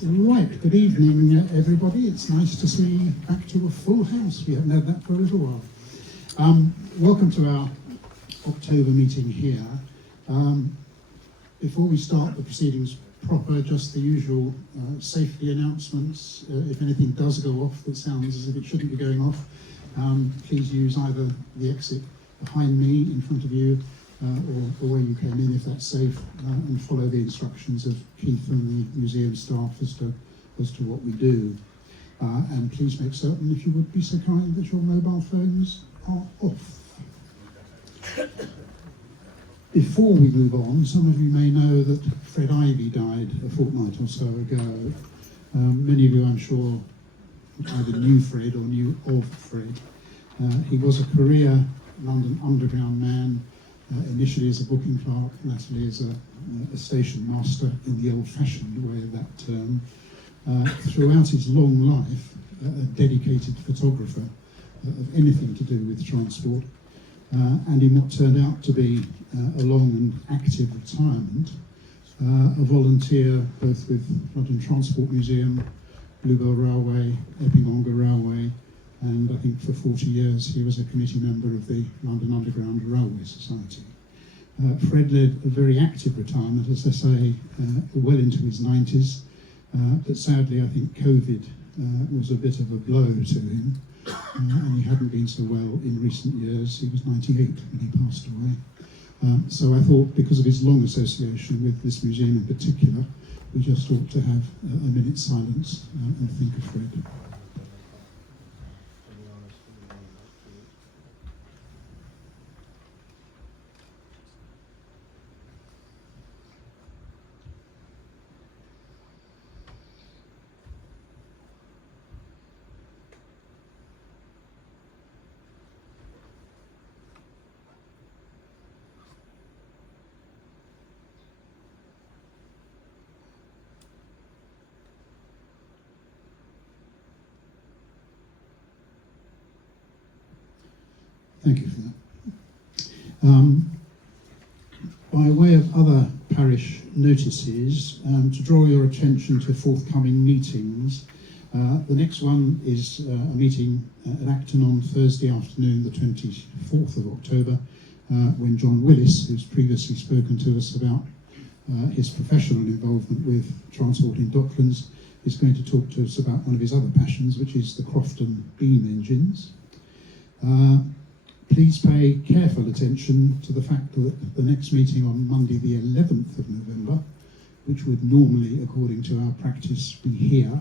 Right, good evening everybody. It's nice to see back to a full house. We haven't had that for a little while. Welcome to our October meeting here. Before we start the proceedings proper, just the usual safety announcements. If anything does go off that sounds as if it shouldn't be going off, please use either the exit behind me, in front of you, or where you came in, if that's safe, and follow the instructions of Keith and the museum staff as to what we do. And please make certain, if you would be so kind, that your mobile phones are off. Before we move on, some of you may know that Fred Ivey died a fortnight or so ago. Many of you, I'm sure, either knew Fred or knew of Fred. He was a career London Underground man, initially as a booking clerk, latterly as a station master in the old-fashioned way of that term. Throughout his long life, a dedicated photographer of anything to do with transport, and in what turned out to be a long and active retirement, a volunteer both with London Transport Museum, Bluebell Railway, Epping Ongar Railway, and I think for 40 years he was a committee member of the London Underground Railway Society. Fred led a very active retirement, as I say, well into his 90s, but sadly I think COVID was a bit of a blow to him, and he hadn't been so well in recent years. He was 98 when he passed away. So I thought, because of his long association with this museum in particular, we just ought to have a minute's silence and think of Fred. Thank you for that. By way of other parish notices, to draw your attention to forthcoming meetings, the next one is a meeting at Acton on Thursday afternoon, the 24th of October, when John Willis, who's previously spoken to us about his professional involvement with transport in Docklands, is going to talk to us about one of his other passions, which is the Crofton beam engines. Please pay careful attention to the fact that the next meeting on Monday the 11th of November, which would normally, according to our practice, be here,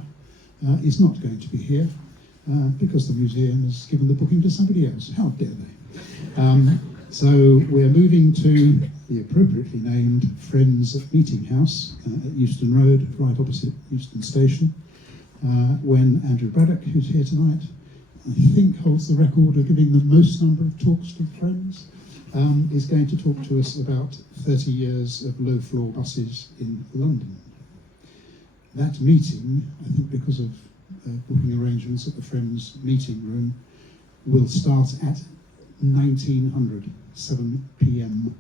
is not going to be here because the museum has given the booking to somebody else. How dare they? So we're moving to the appropriately named Friends Meeting House at Euston Road, right opposite Euston Station, when Andrew Braddock, who's here tonight, I think holds the record of giving the most number of talks to friends, is going to talk to us about 30 years of low-floor buses in London. That meeting, I think because of booking arrangements at the Friends meeting room, will start at 1900, 7 p.m.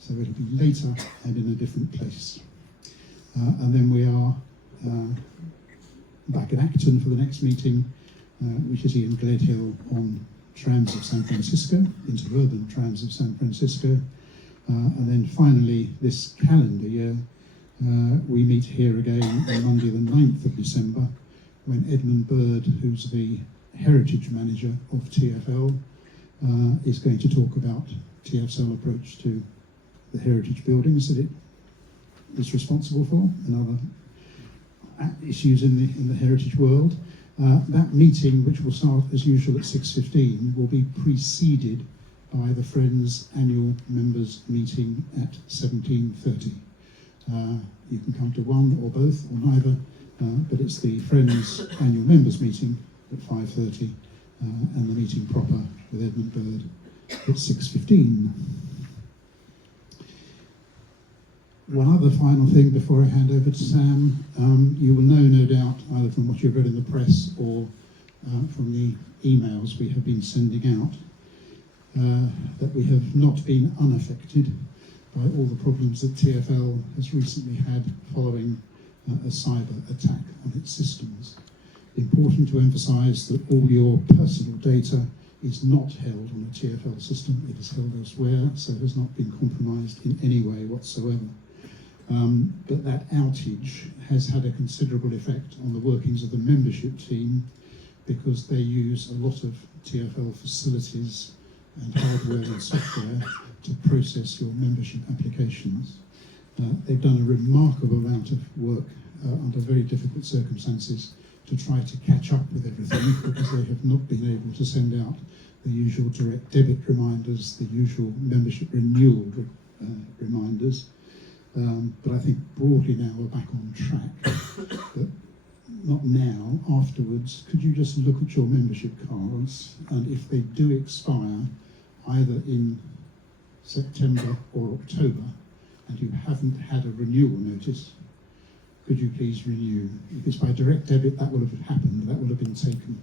So it'll be later and in a different place. And then we are back at Acton for the next meeting, which is Ian Gledhill on trams of San Francisco, interurban trams of San Francisco. And then finally, this calendar year, we meet here again on Monday the 9th of December, when Edmund Bird, who's the heritage manager of TfL, is going to talk about TfL approach to the heritage buildings that it is responsible for and other issues in the heritage world. That meeting, which will start as usual at 6:15, will be preceded by the Friends annual members meeting at 17:30. You can come to one or both or neither, but it's the Friends annual members meeting at 5:30 and the meeting proper with Edmund Bird at 6:15. One other final thing before I hand over to Sam. You will know, no doubt, either from what you've read in the press or from the emails we have been sending out, that we have not been unaffected by all the problems that TfL has recently had following a cyber attack on its systems. Important to emphasise that all your personal data is not held on a TfL system, it is held elsewhere, so it has not been compromised in any way whatsoever. But that outage has had a considerable effect on the workings of the membership team, because they use a lot of TfL facilities and hardware and software to process your membership applications. They've done a remarkable amount of work under very difficult circumstances to try to catch up with everything, because they have not been able to send out the usual direct debit reminders, the usual membership renewal reminders. But I think broadly now we're back on track. But not now, afterwards, could you just look at your membership cards, and if they do expire either in September or October, and you haven't had a renewal notice, could you please renew? If it's by direct debit, that will have happened, that will have been taken.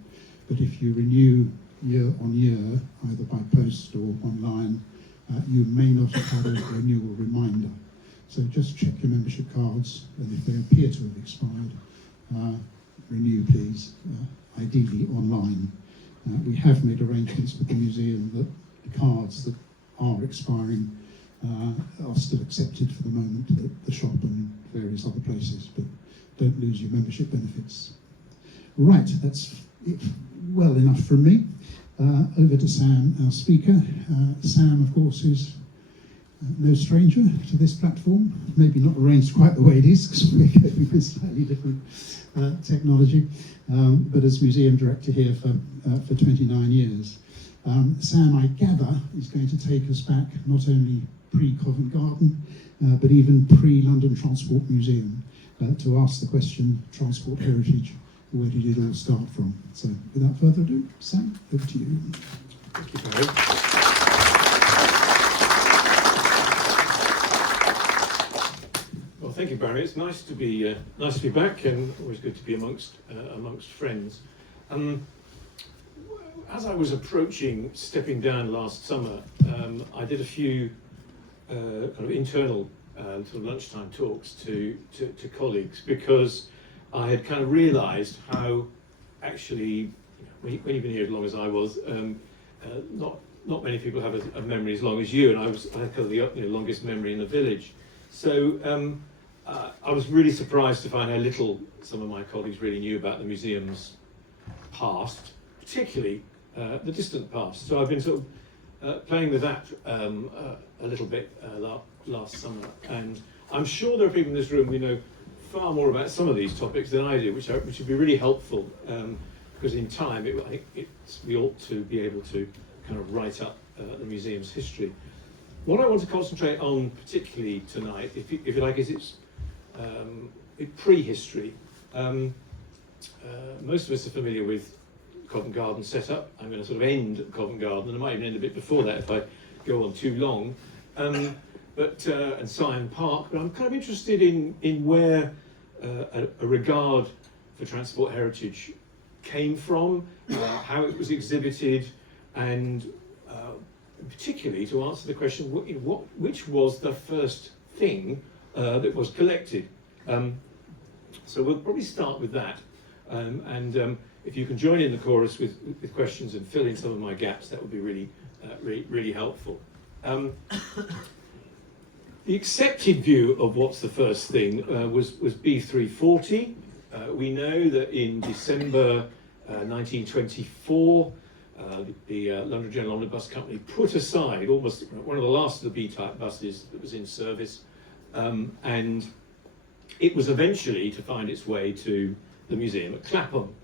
But if you renew year on year, either by post or online, you may not have had a renewal reminder. So just check your membership cards, and if they appear to have expired, renew please, ideally online. We have made arrangements with the museum that the cards that are expiring are still accepted for the moment at the shop and various other places, but don't lose your membership benefits. Right, that's it well enough from me. Over to Sam, our speaker. Sam, of course, is no stranger to this platform, maybe not arranged quite the way it is, because we're going with slightly different technology, but as museum director here for 29 years. Sam, I gather, is going to take us back not only pre-Covent Garden, but even pre-London Transport Museum, to ask the question, transport heritage, where did it all start from? So without further ado, Sam, over to you. Thank you, Barry. Well, thank you, Barry. It's nice to be back, and always good to be amongst friends. As I was stepping down last summer, I did a few kind of internal sort of lunchtime talks to colleagues, because I had kind of realised how actually, when you've been here as long as I was, not many people have a memory as long as you, and I had kind of the longest memory in the village. So I was really surprised to find how little some of my colleagues really knew about the museum's past, particularly the distant past. So I've been sort of playing with that a little bit last summer, and I'm sure there are people in this room who know far more about some of these topics than I do, which would be really helpful, because in time I think we ought to be able to kind of write up the museum's history. What I want to concentrate on particularly tonight, if you like, is its prehistory. Most of us are familiar with Covent Garden setup. I'm going to sort of end at Covent Garden, and I might even end a bit before that if I go on too long. And Syon Park, but I'm kind of interested in where a regard for transport heritage came from, how it was exhibited, and particularly to answer the question, which was the first thing that was collected. So we'll probably start with that, and if you can join in the chorus with questions and fill in some of my gaps, that would be really helpful. The accepted view of what's the first thing was B340. We know that in December 1924, the London General Omnibus Company put aside almost one of the last of the B-type buses that was in service, and it was eventually to find its way to the museum at Clapham.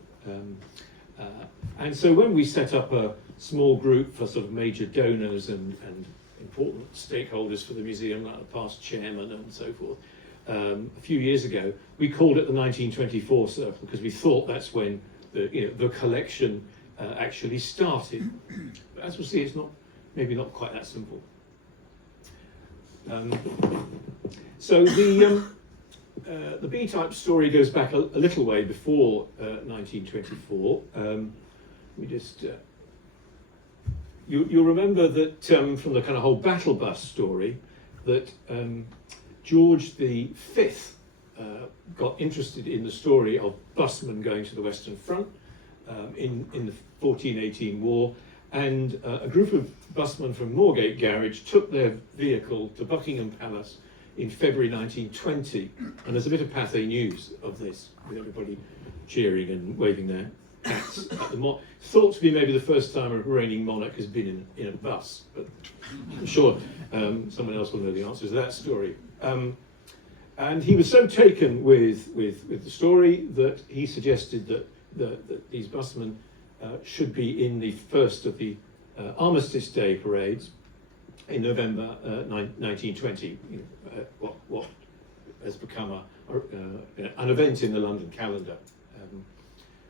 And so when we set up a small group for sort of major donors and important stakeholders for the museum, like the past chairman and so forth, a few years ago, we called it the 1924 Circle, because we thought that's when the collection actually started. But as we'll see, it's maybe not quite that simple. So the B-type story goes back a little way before 1924. We just you'll remember that from the kind of whole battle bus story that George V got interested in the story of busmen going to the Western Front in the 1418 war, and a group of busmen from Moorgate Garage took their vehicle to Buckingham Palace in February 1920, and there's a bit of Pathé news of this, with everybody cheering and waving their hats at the thought to be maybe the first time a reigning monarch has been in a bus, but I'm sure someone else will know the answers to that story. And he was so taken with the story that he suggested that these busmen should be in the first of the Armistice Day parades in November 1920, what has become an event in the London calendar.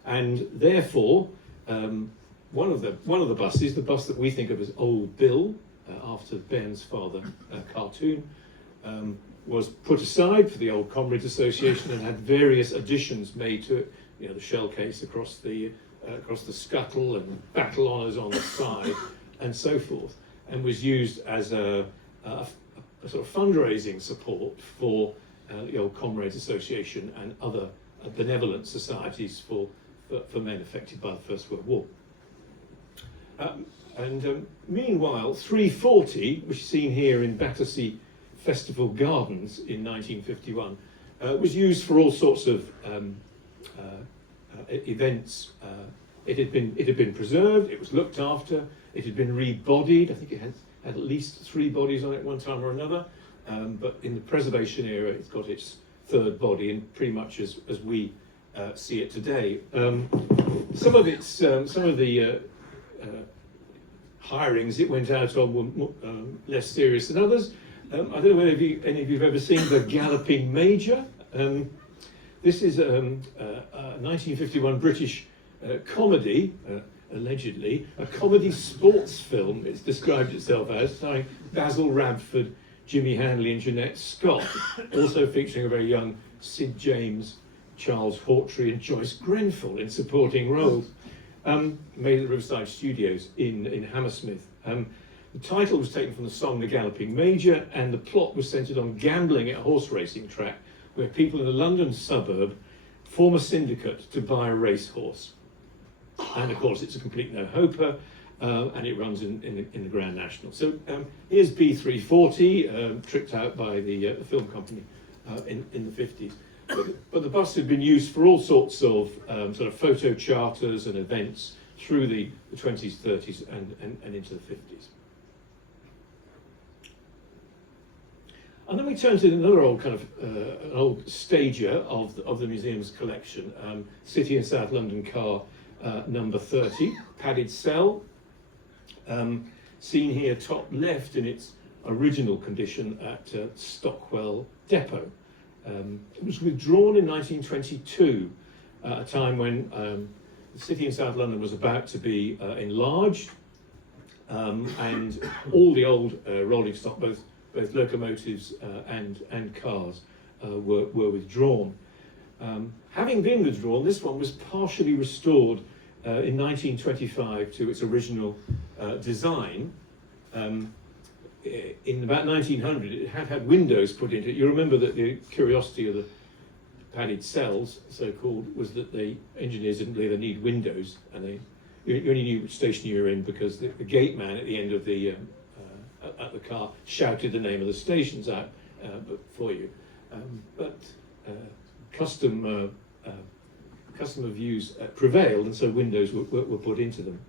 And therefore, one of the buses, the bus that we think of as Old Bill, after Ben's father cartoon, was put aside for the Old Comrades Association and had various additions made to it. You know, the shell case across the scuttle and battle honours on the side, and so forth, and was used as a sort of fundraising support for the Old Comrades Association and other benevolent societies for men affected by the First World War. Meanwhile, 340, which is seen here in Battersea Festival Gardens in 1951, was used for all sorts of events. It had been preserved, it was looked after, it had been rebodied. I think it had at least 3 bodies on it one time or another, but in the preservation era it's got its 3rd body, and pretty much as we see it today. Some of the hirings it went out on were less serious than others. I don't know whether any of you have ever seen The Galloping Major. This is a 1951 British comedy, allegedly, a comedy sports film, it's described itself as, starring Basil Radford, Jimmy Hanley and Jeanette Scott, also featuring a very young Sid James, Charles Hawtrey and Joyce Grenfell in supporting roles, made at the Riverside Studios in Hammersmith. The title was taken from the song The Galloping Major, and the plot was centred on gambling at a horse racing track where people in a London suburb form a syndicate to buy a racehorse. And of course it's a complete no-hoper, and it runs in the Grand National. So here's B340, tricked out by the film company in the 50s. But the bus had been used for all sorts of sort of photo charters and events through the 20s, 30s and into the 50s. And then we turn to another old kind of an old stager of the museum's collection, City and South London car number 30, padded cell, seen here top left in its original condition at Stockwell Depot. It was withdrawn in 1922, at a time when the City in South London was about to be enlarged, and all the old rolling stock, both locomotives and cars, were withdrawn. Having been withdrawn, this one was partially restored in 1925 to its original design. In about 1900, it had windows put into it. You remember that the curiosity of the padded cells, so-called, was that the engineers didn't really need windows, and you only knew which station you were in because the gate man at the end of the at the car shouted the name of the stations out for you. But customer views prevailed, and so windows were put into them.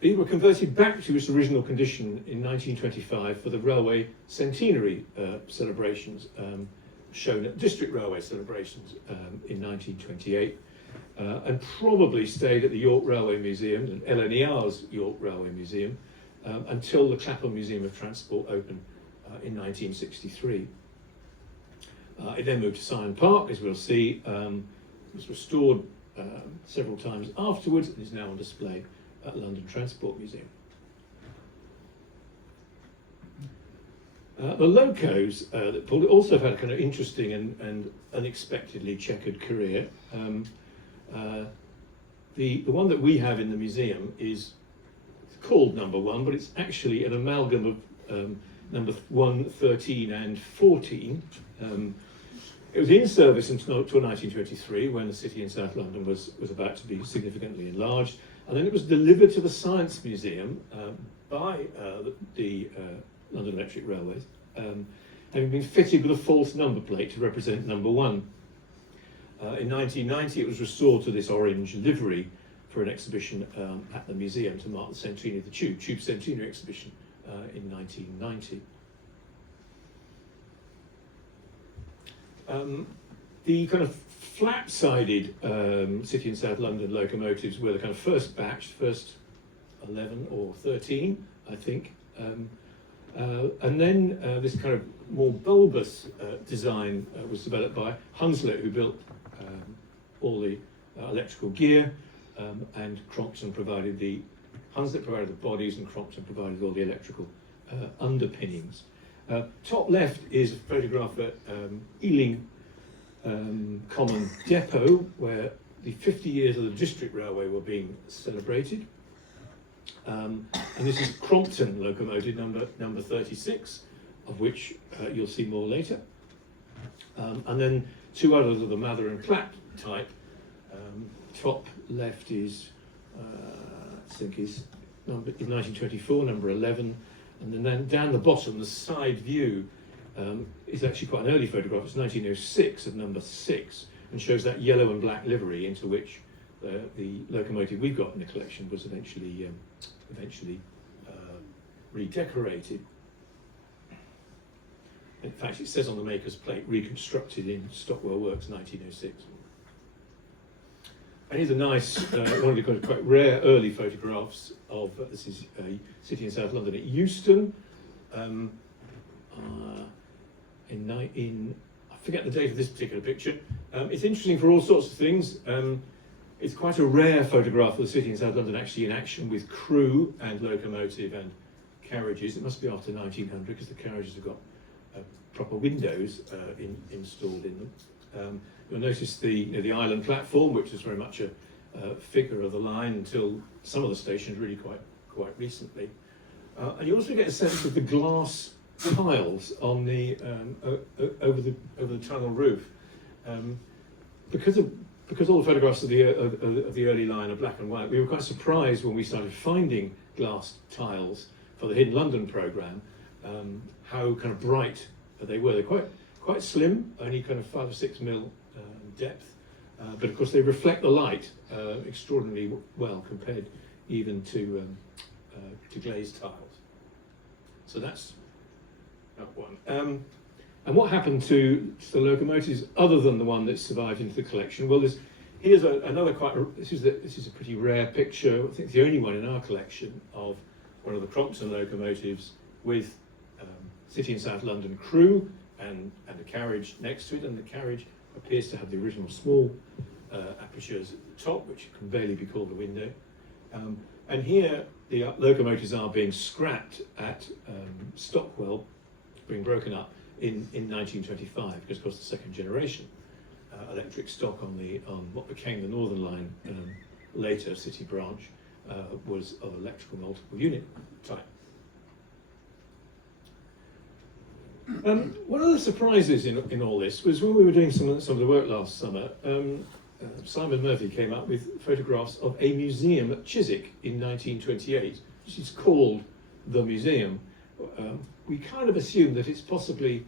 They were converted back to its original condition in 1925 for the railway centenary celebrations, shown at District Railway celebrations in 1928, and probably stayed at the York Railway Museum and LNER's York Railway Museum until the Clapham Museum of Transport opened in 1963. It then moved to Syon Park, as we'll see. It was restored several times afterwards and is now on display at London Transport Museum. The locos that pulled it also have had a kind of interesting and unexpectedly checkered career. The one that we have in the museum is called number 1, but it's actually an amalgam of number 1, 13 and 14. It was in service until 1923, when the city in South London was about to be significantly enlarged, and then it was delivered to the Science Museum by the London Electric Railways, having been fitted with a false number plate to represent number 1. In 1990 it was restored to this orange livery for an exhibition at the museum to mark the centenary of the Tube Centenary exhibition in 1990. The kind of flat-sided City and South London locomotives were the kind of first batch, first 11 or 13, I think. And then this kind of more bulbous design was developed by Hunslet, who built all the electrical gear, and Crompton provided Hunslet provided the bodies, and Crompton provided all the electrical underpinnings. Top left is a photograph at Ealing Common Depot, where the 50 years of the District Railway were being celebrated. And this is Crompton locomotive number 36, of which you'll see more later. And then 2 others of the Mather and Clap type. Top left is, I think is 1924, number 11. And then down the bottom, the side view is actually quite an early photograph. It's 1906 of number 6, and shows that yellow and black livery into which the locomotive we've got in the collection was eventually redecorated. In fact, it says on the maker's plate, reconstructed in Stockwell Works 1906. And here's a nice, one of the quite rare early photographs of, this is a city in South London at Euston, I forget the date of this particular picture. It's interesting for all sorts of things. It's quite a rare photograph of the city in South London actually in action with crew and locomotive and carriages. It must be after 1900 because the carriages have got proper windows installed in them. You'll notice the island platform, which is very much a figure of the line until some of the stations really quite recently. And you also get a sense of the glass tiles on the over the tunnel roof, because all the photographs of the early line are black and white. We were quite surprised when we started finding glass tiles for the Hidden London programme, how kind of bright they were. They're quite slim, only kind of 5 or 6 mil depth, but of course they reflect the light extraordinarily well compared even to glazed tiles. So that's that one. And what happened to the locomotives other than the one that survived into the collection? Well, here's another this is a pretty rare picture. I think it's the only one in our collection of one of the Crompton locomotives with City and South London crew and a carriage next to it, and the carriage appears to have the original small apertures at the top, which can barely be called a window. And here the locomotives are being scrapped at Stockwell, being broken up in 1925, because of course the second generation electric stock on what became the Northern Line, later City branch, was of electrical multiple unit type. One of the surprises in all this was when we were doing some of the work last summer, Simon Murphy came up with photographs of a museum at Chiswick in 1928, which is called the museum. We kind of assume that it's possibly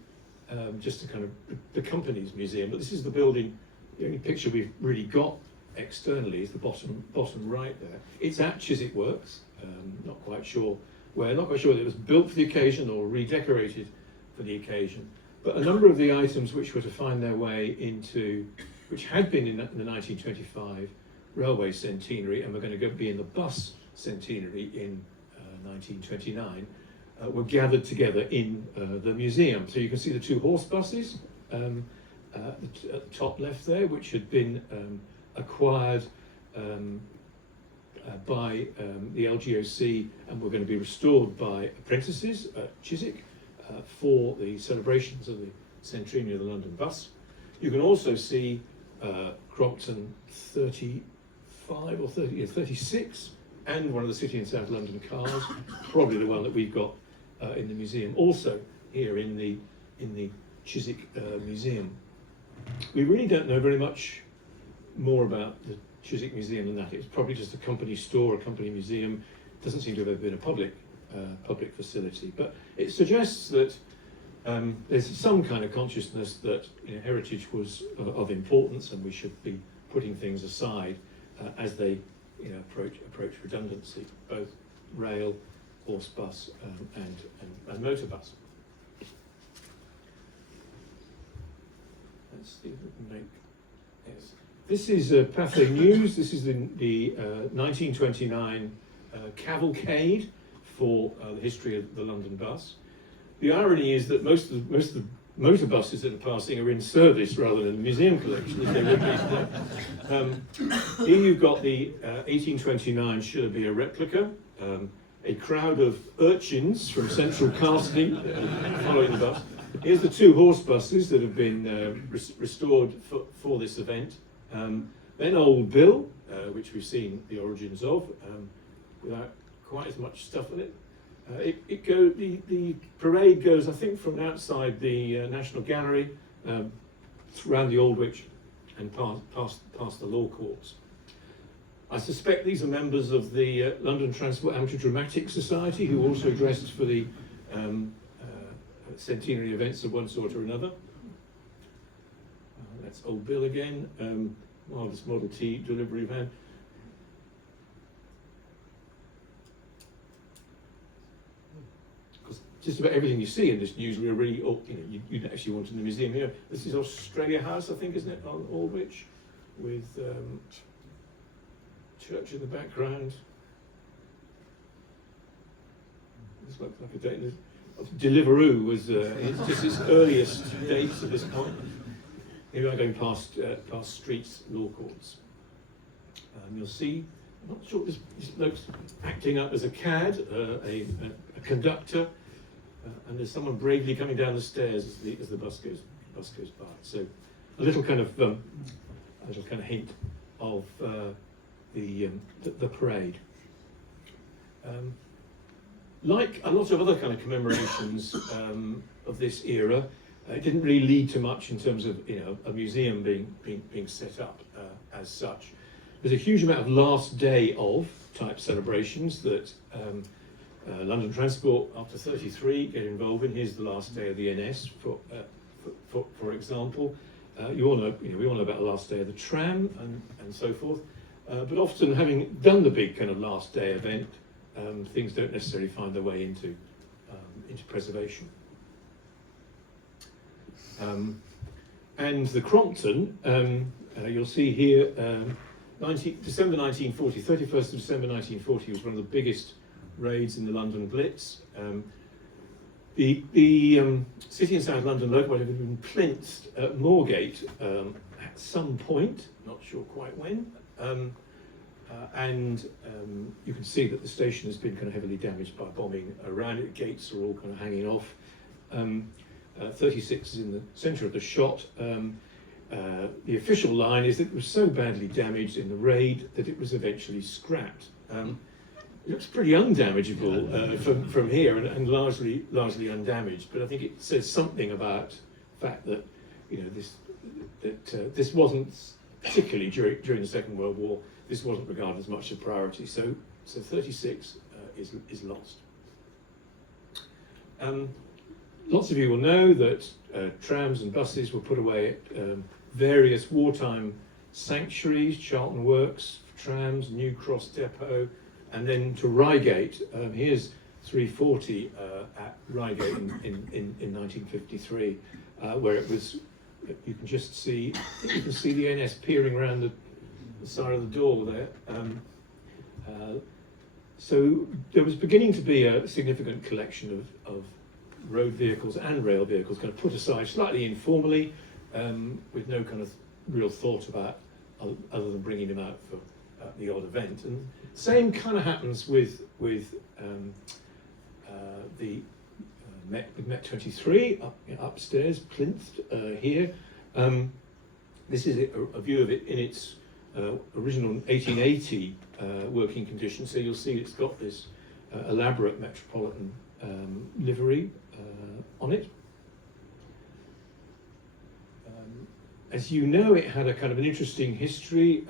just a kind of the company's museum, but this is the building. The only picture we've really got externally is the bottom right there. It's at Chiswick Works. Not quite sure where. Not quite sure whether it was built for the occasion or redecorated for the occasion. But a number of the items which were to find their way into, which had been in the 1925 railway centenary and were going to be in the bus centenary in 1929, were gathered together in the museum. So you can see the 2 horse buses at the top left there, which had been acquired by the LGOC and were going to be restored by apprentices at Chiswick for the celebrations of the centenary of the London bus. You can also see Crompton 35 or 36 and one of the City and South London cars, probably the one that we've got in the museum, also here in the Chiswick Museum. We really don't know very much more about the Chiswick Museum than that. It's probably just a company store, a company museum. It doesn't seem to have ever been a public facility, but it suggests that there's some kind of consciousness that heritage was of importance, and we should be putting things aside as they approach redundancy, both rail, horse bus, and motor bus. Let's see if we can make this. This is Pathé News. This is the 1929 cavalcade for the history of the London bus. The irony is that most of the motor buses that are passing are in service rather than a museum collection, as they would be today. Here you've got the 1829 should be a replica. A crowd of urchins from central casting following the bus. Here's the two horse buses that have been restored for this event. Then Old Bill, which we've seen the origins of, without quite as much stuff in it. The parade goes, I think, from outside the National Gallery, around the Aldwych, and past the Law Courts. I suspect these are members of the London Transport Amateur Dramatic Society, who also dressed for the centenary events of one sort or another. That's Old Bill again, marvellous Model T delivery van. Because just about everything you see in this news, we're really, you'd actually want in the museum here. This is Australia House, I think, isn't it, on Aldwych, with church in the background. This looks like a date. Deliveroo was it's just its earliest dates at this point. Here we are going past streets, Law Courts. You'll see, I'm not sure this bloke's acting up as a cad, a conductor, and there's someone bravely coming down the stairs as the bus goes by. So a little kind of hint of the parade. Like a lot of other kind of commemorations of this era, it didn't really lead to much in terms of a museum being set up as such. There's a huge amount of last day of type celebrations that London Transport after 33 get involved in. Here's the last day of the NS, for example. We all know about the last day of the tram and so forth. But often, having done the big kind of last day event, things don't necessarily find their way into preservation. And the Crompton, you'll see here, December 1940, 31st of December 1940 was one of the biggest raids in the London Blitz. The City and South London locomotive had been plinthed at Moorgate at some point, not sure quite when. And you can see that the station has been kind of heavily damaged by bombing around it. Gates are all kind of hanging off. 36 is in the centre of the shot. The official line is that it was so badly damaged in the raid that it was eventually scrapped. It looks pretty undamageable from here and largely undamaged. But I think it says something about the fact that this wasn't particularly during the Second World War. This wasn't regarded as much a priority. So 36 is lost. Lots of you will know that trams and buses were put away at various wartime sanctuaries, Acton Works, trams, New Cross Depot, and then to Reigate. Here's 340 at Reigate in 1953, where it was. You can just see. You can see the NS peering around the side of the door there. So there was beginning to be a significant collection of road vehicles and rail vehicles kind of put aside slightly informally, with no kind of real thought about other than bringing them out for the odd event. And same kind of happens with the Met 23 upstairs, plinth here. This is a view of it in its original 1880 working condition. So you'll see it's got this elaborate metropolitan livery on it. As you know, it had a kind of an interesting history.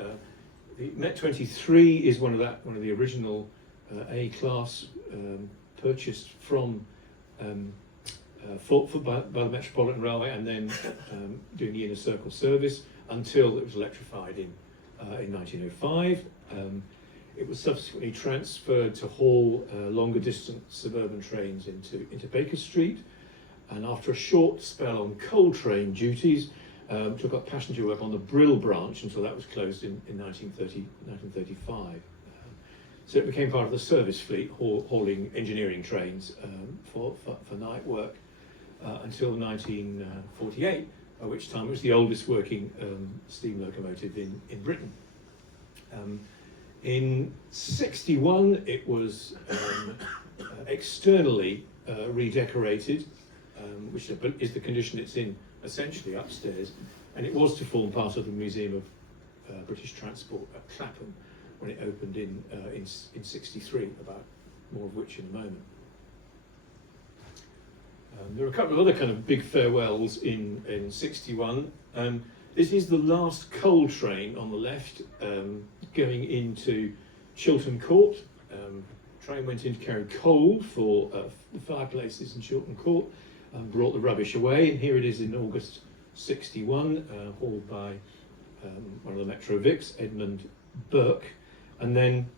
The Met 23 is one of the original A-class purchased from by the Metropolitan Railway, and then doing the inner circle service until it was electrified in 1905. It was subsequently transferred to haul longer distance suburban trains into Baker Street, and after a short spell on coal train duties, took up passenger work on the Brill branch until that was closed in 1935. So it became part of the service fleet, hauling engineering trains for night work until 1948, by which time it was the oldest working steam locomotive in Britain. In '61, it was externally redecorated, which is the condition it's in essentially upstairs, and it was to form part of the Museum of British Transport at Clapham when it opened in '63, about more of which in a moment. There were a couple of other kind of big farewells in '61. This is the last coal train on the left, going into Chiltern Court. Train went in to carry coal for the fireplaces in Chiltern Court, and brought the rubbish away, and here it is in August '61, hauled by one of the Metro Vics, Edmund Burke, and then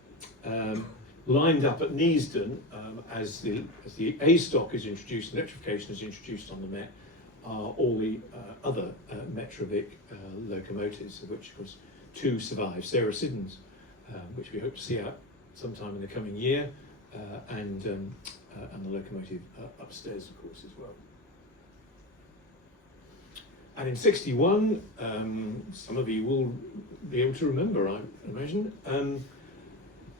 lined up at Neasden as the A stock is introduced, electrification is introduced on the Met, are all the other Metrovic locomotives, of which of course 2 survive, Sarah Siddons, which we hope to see out sometime in the coming year, and the locomotive upstairs, of course, as well. And in '61, some of you will be able to remember, I imagine,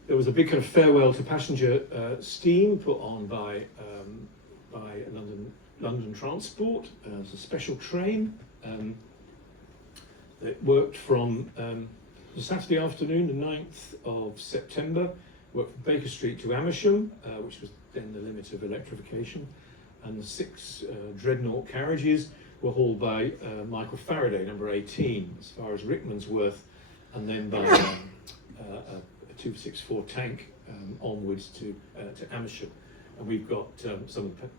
there was a big kind of farewell to passenger steam put on by London Transport. As a special train that worked from the Saturday afternoon, the 9th of September, worked from Baker Street to Amersham, which was then the limit of electrification, and the 6 dreadnought carriages were hauled by Michael Faraday, number 18, as far as Rickmansworth, and then by a 264 tank onwards to Amersham. And we've got some of the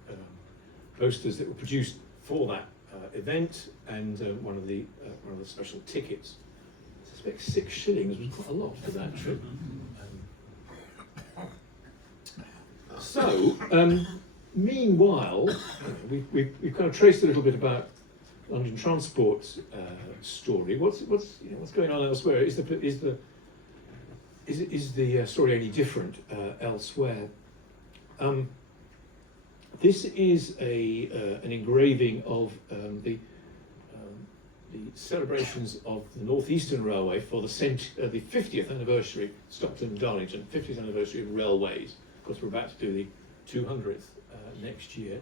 posters that were produced for that event, and one of the special tickets. I suspect 6 shillings was quite a lot for that trip. Meanwhile, we've kind of traced a little bit about London Transport's story. What's going on elsewhere? Is the story any different elsewhere? This is an engraving of the celebrations of the North Eastern Railway for the 50th anniversary, Stockton and Darlington, 50th anniversary of railways. Of course, we're about to do the 200th next year.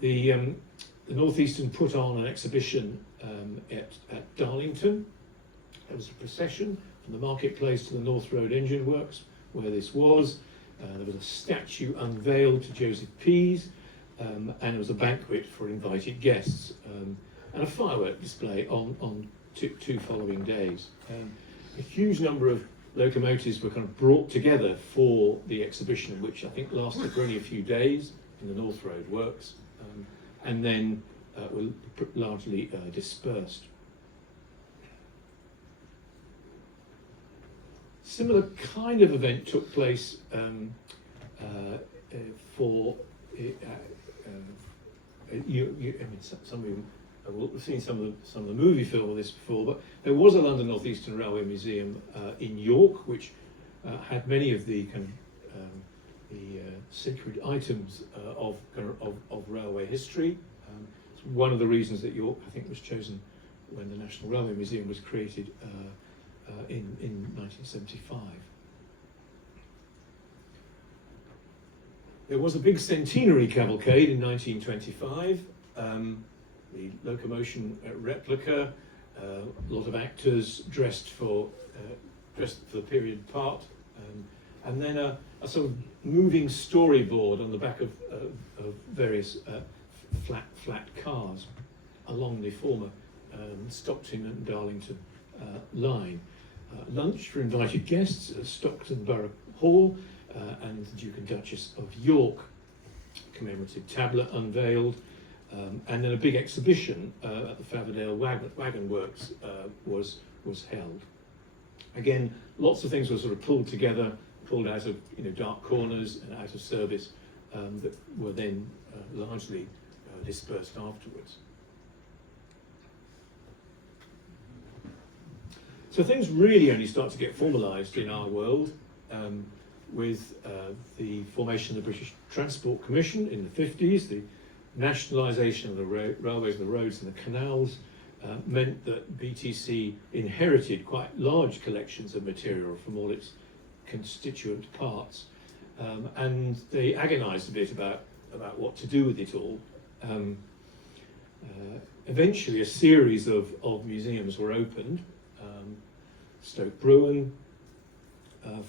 The North Eastern put on an exhibition at Darlington. There was a procession from the marketplace to the North Road Engine Works, where this was. There was a statue unveiled to Joseph Pease, and there was a banquet for invited guests, and a firework display on two following days. A huge number of locomotives were kind of brought together for the exhibition, which I think lasted for only a few days in the North Road Works, and then were largely dispersed. Similar kind of event took place for some of you will have seen some of the movie film of this before, but there was a London North Eastern Railway Museum in York, which had many of the kind of the sacred items of railway history. It's one of the reasons that York, I think, was chosen when the National Railway Museum was created in 1975. There was a big centenary cavalcade in 1925. The locomotion replica, a lot of actors dressed for the period part, and then a sort of moving storyboard on the back of various flat cars along the former Stockton and Darlington line. Lunch for invited guests at Stockton Borough Hall, and the Duke and Duchess of York commemorative tablet unveiled, and then a big exhibition at the Faverdale Wagon Works was held. Again, lots of things were sort of pulled together, pulled out of dark corners and out of service, that were then largely dispersed afterwards. So things really only start to get formalised in our world with the formation of the British Transport Commission in the 50s. The nationalisation of the railways, the roads and the canals meant that BTC inherited quite large collections of material from all its constituent parts, and they agonised a bit about what to do with it all. Eventually a series of museums were opened. Stoke Bruin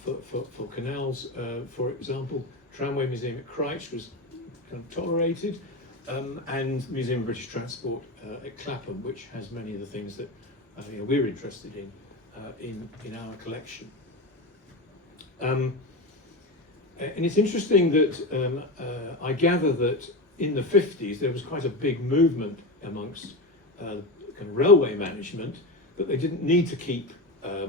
for canals, for example. Tramway Museum at Christ was kind of tolerated, and Museum of British Transport at Clapham, which has many of the things that we're interested in our collection. And it's interesting that I gather that in the 50s there was quite a big movement amongst kind of railway management that they didn't need to keep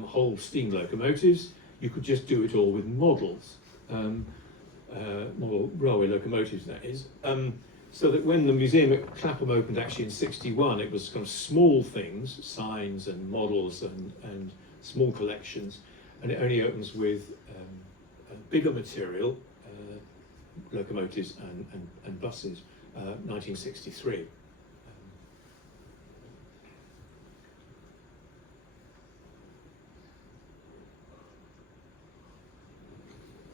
whole steam locomotives. You could just do it all with models, model railway locomotives, that is. So that when the museum at Clapham opened actually in '61, it was kind of small things, signs and models and small collections, and it only opens with bigger material, locomotives and buses, 1963.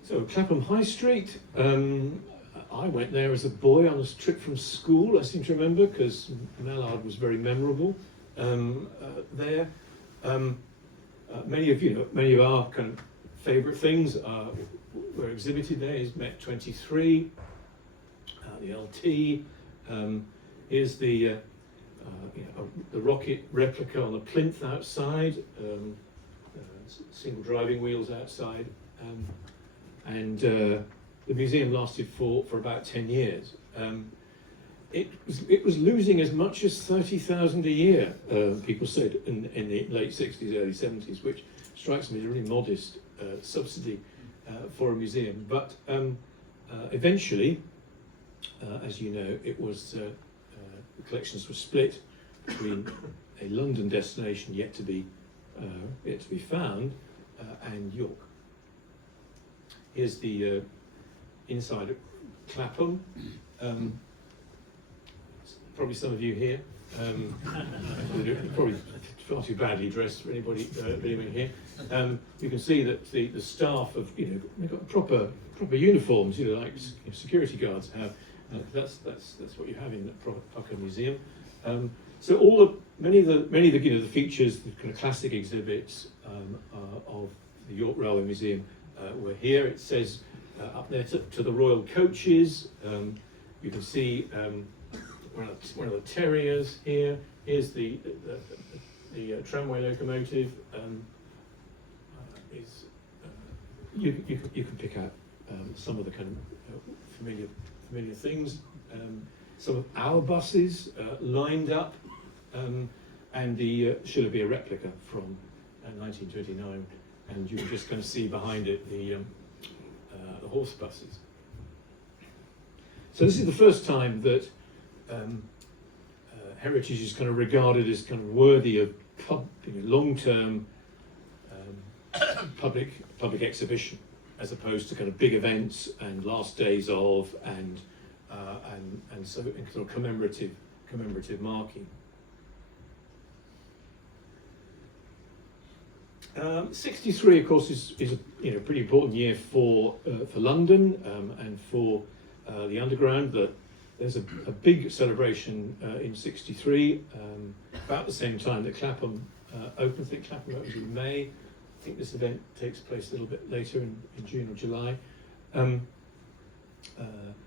So Clapham High Street, I went there as a boy on a trip from school, I seem to remember, because Mallard was very memorable there. Many of our kind of favourite things were exhibited there. Is Met 23, the LT. Here's the rocket replica on the plinth outside, single driving wheels outside. And the museum lasted for about 10 years. It was losing as much as 30,000 a year, people said, in the late 60s, early 70s, which strikes me as a really modest subsidy for a museum. But eventually, as you know, it was the collections were split between a London destination yet to be found and York. Here's the inside of Clapham. Probably some of you here. Probably far too badly dressed for anybody here. You can see that the staff have they've got proper uniforms, like security guards have. That's what you have in the Pucker Museum. So many of the features, the kind of classic exhibits of the York Railway Museum were here. It says up there to the Royal Coaches. You can see one of the terriers here. Here's the tramway locomotive. You can pick out some of the kind of familiar things. Some of our buses lined up, and should it be a replica from 1929, and you can just kind of see behind it the horse buses. So this is the first time that heritage is kind of regarded as kind of worthy of long-term public exhibition, as opposed to kind of big events and last days of and so sort of commemorative marking. 63, of course, is a pretty important year for London and for the Underground. There's a big celebration in '63, about the same time that Clapham opened. I think Clapham opened in May. I think this event takes place a little bit later in June or July.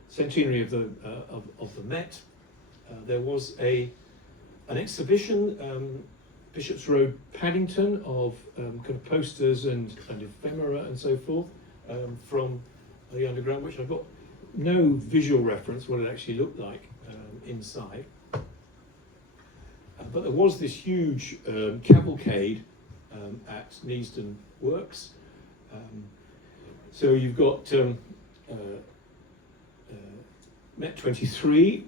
Centenary of the Met. There was an exhibition, Bishop's Road, Paddington, of kind of posters and ephemera and so forth from the underground, which I've got no visual reference what it actually looked like inside. But there was this huge cavalcade at Neasden Works. So you've got Met 23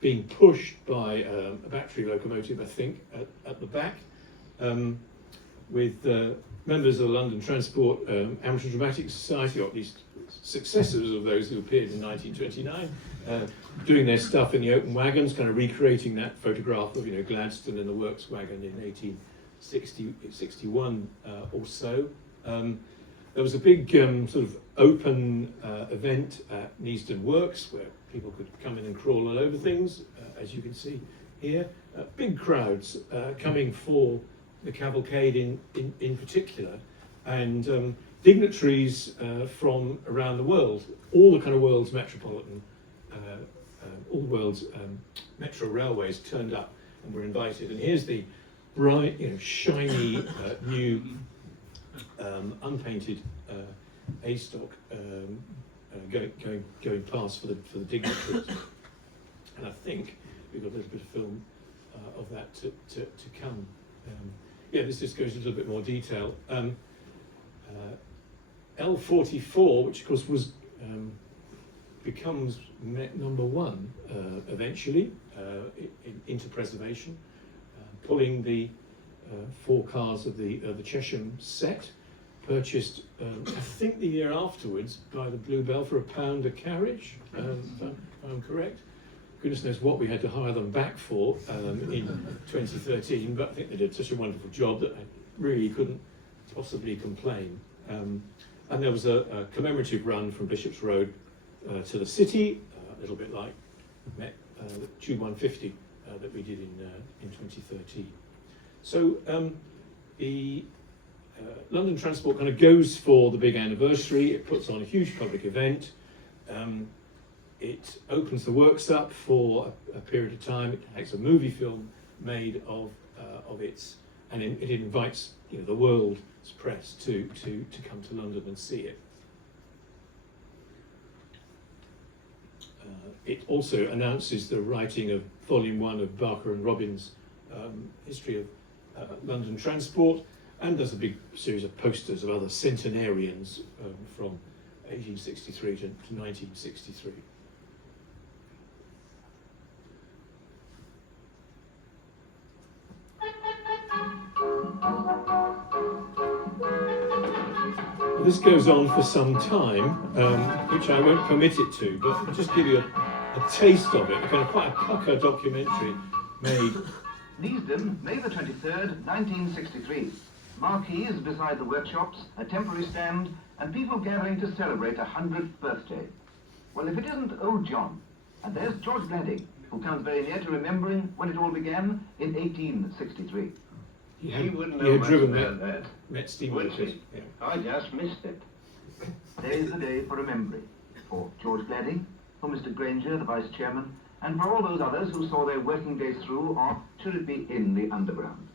being pushed by a battery locomotive, I think, at the back, with members of the London Transport Amateur Dramatic Society, or at least successors of those who appeared in 1929, doing their stuff in the open wagons, kind of recreating that photograph of, Gladstone in the works wagon in 1861 or so. There was a big sort of open event at Neasden Works where people could come in and crawl all over things, as you can see here. Big crowds coming for the cavalcade in particular, and dignitaries from around the world, all the kind of world's metropolitan, all the world's metro railways turned up and were invited. And here's the bright, shiny, new, unpainted A-stock going past for the dignitaries. And I think we've got a little bit of film of that to come. This just goes into a little bit more detail. L44, which of course was becomes Met number 1 eventually into preservation, pulling the 4 cars of the Chesham set, purchased I think the year afterwards by the Bluebell for £1 a carriage, if I'm correct. Goodness knows what we had to hire them back for in 2013, but I think they did such a wonderful job that I really couldn't possibly complain. And there was a commemorative run from Bishop's Road to the city, a little bit like the Tube 150 that we did in 2013. So the London Transport kind of goes for the big anniversary. It puts on a huge public event. It opens the works up for a period of time. It has a movie film made of its, and it invites the world's press to come to London and see it. It also announces the writing of Volume 1 of Barker and Robbins' History of London Transport, and does a big series of posters of other centenarians from 1863 to 1963. This goes on for some time, which I won't permit it to, but I'll just give you a taste of it, a kind of quite a pucker documentary made. Neasden, May the 23rd, 1963. Marquees beside the workshops, a temporary stand, and people gathering to celebrate a 100th birthday. Well, if it isn't old John, and there's George Gladding, who comes very near to remembering when it all began in 1863. He wouldn't know much about that. Met steam Would workers. he? Yeah. I just missed it. Today's the day for remembering. For George Gladding, for Mr. Granger, the vice chairman, and for all those others who saw their working days through, or should it be in the underground.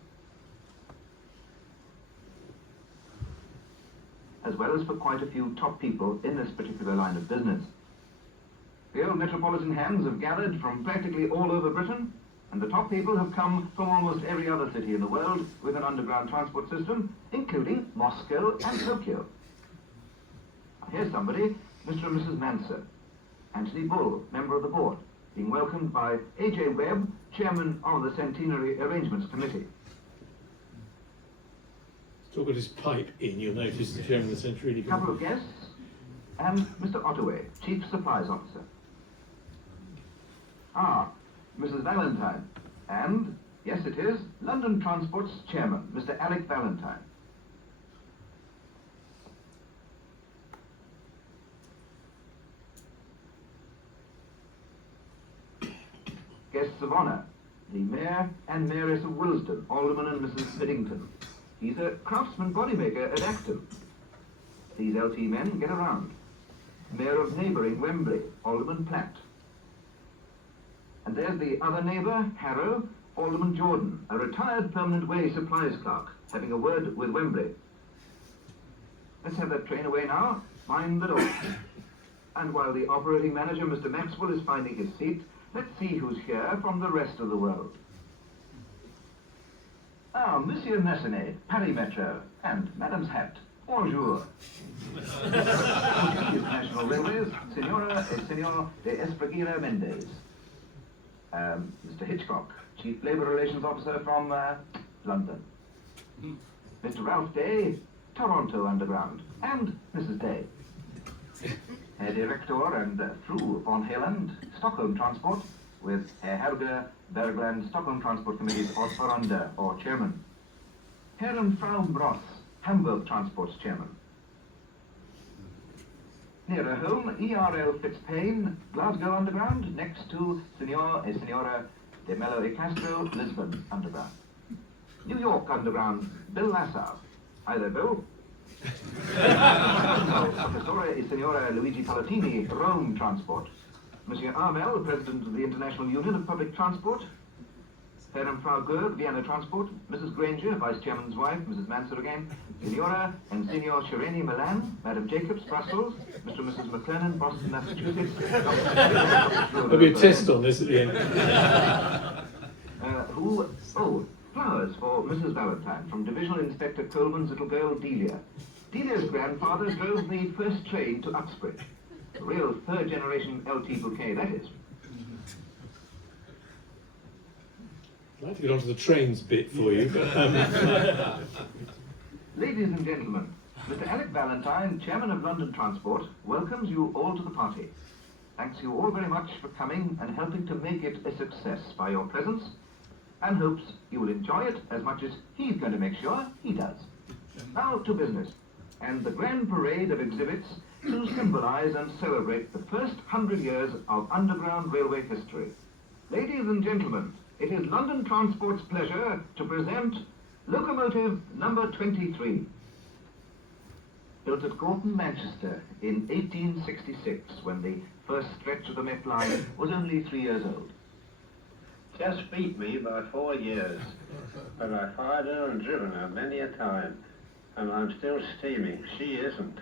As well as for quite a few top people in this particular line of business. The old metropolitan hands have gathered from practically all over Britain, and the top people have come from almost every other city in the world with an underground transport system, including Moscow and Tokyo. Here's somebody, Mr. and Mrs. Manser. Anthony Bull, member of the board, being welcomed by A.J. Webb, chairman of the Centenary Arrangements Committee. Talk about his pipe in, you'll notice the chairman of the Centenary. A couple of guests, and Mr. Ottaway, chief supplies officer. Mrs. Valentine, and, yes it is, London Transport's chairman, Mr. Alec Valentine. Guests of honour, the Mayor and Mayoress of Willesden, Alderman and Mrs. Biddington. He's a craftsman bodymaker at Acton. These LT men get around. Mayor of neighbouring Wembley, Alderman Platt. And there's the other neighbour, Harrow, Alderman Jordan, a retired permanent way supplies clerk, having a word with Wembley. Let's have that train away now. Mind the door. And while the operating manager, Mr. Maxwell, is finding his seat, let's see who's here from the rest of the world. Ah, Monsieur Messenet, Paris Metro, and Madame's hat. Bonjour. National Railways, Senora and Senor de Espreguera Mendez. Mr. Hitchcock, Chief Labour Relations Officer from London. Mr. Ralph Day, Toronto Underground, and Mrs. Day. Herr Director and Fru von Heland, Stockholm Transport, with Herr Helge Bergland, Stockholm Transport Committee's Ordförande, or Chairman. Herr and Frau Bross, Hamburg Transport's Chairman. Nearer home, ERL Fitzpaine, Glasgow Underground, next to Senor and Senora de Mello e Castro, Lisbon Underground. New York Underground, Bill Lassow. Hi there, Bill. Professore e Signora Luigi Palatini, Rome Transport. Monsieur Armel, the President of the International Union of Public Transport. Herr and Frau Gerg, Vienna Transport. Mrs. Granger, Vice Chairman's wife, Mrs. Mansell again. Signora and Signor Shereni, Milan. Madam Jacobs, Brussels. Mr. and Mrs. McLennan, Boston, Massachusetts. There'll be a test on this at the end. Flowers for Mrs. Valentine from Divisional Inspector Coleman's little girl, Delia. Delia's grandfather drove the first train to Uxbridge. A real third-generation LT bouquet, that is. I'd like to get onto the trains bit for you, but... Ladies and gentlemen, Mr. Alec Valentine, Chairman of London Transport, welcomes you all to the party. Thanks you all very much for coming and helping to make it a success by your presence, and hopes you will enjoy it as much as he's going to make sure he does. Now to business, and the grand parade of exhibits to symbolize and celebrate the first 100 years of Underground Railway history. Ladies and gentlemen, it is London Transport's pleasure to present locomotive number 23. Built at Gorton, Manchester in 1866, when the first stretch of the Met Line was only 3 years old. Just beat me by 4 years, but I fired her and driven her many a time, and I'm still steaming. She isn't.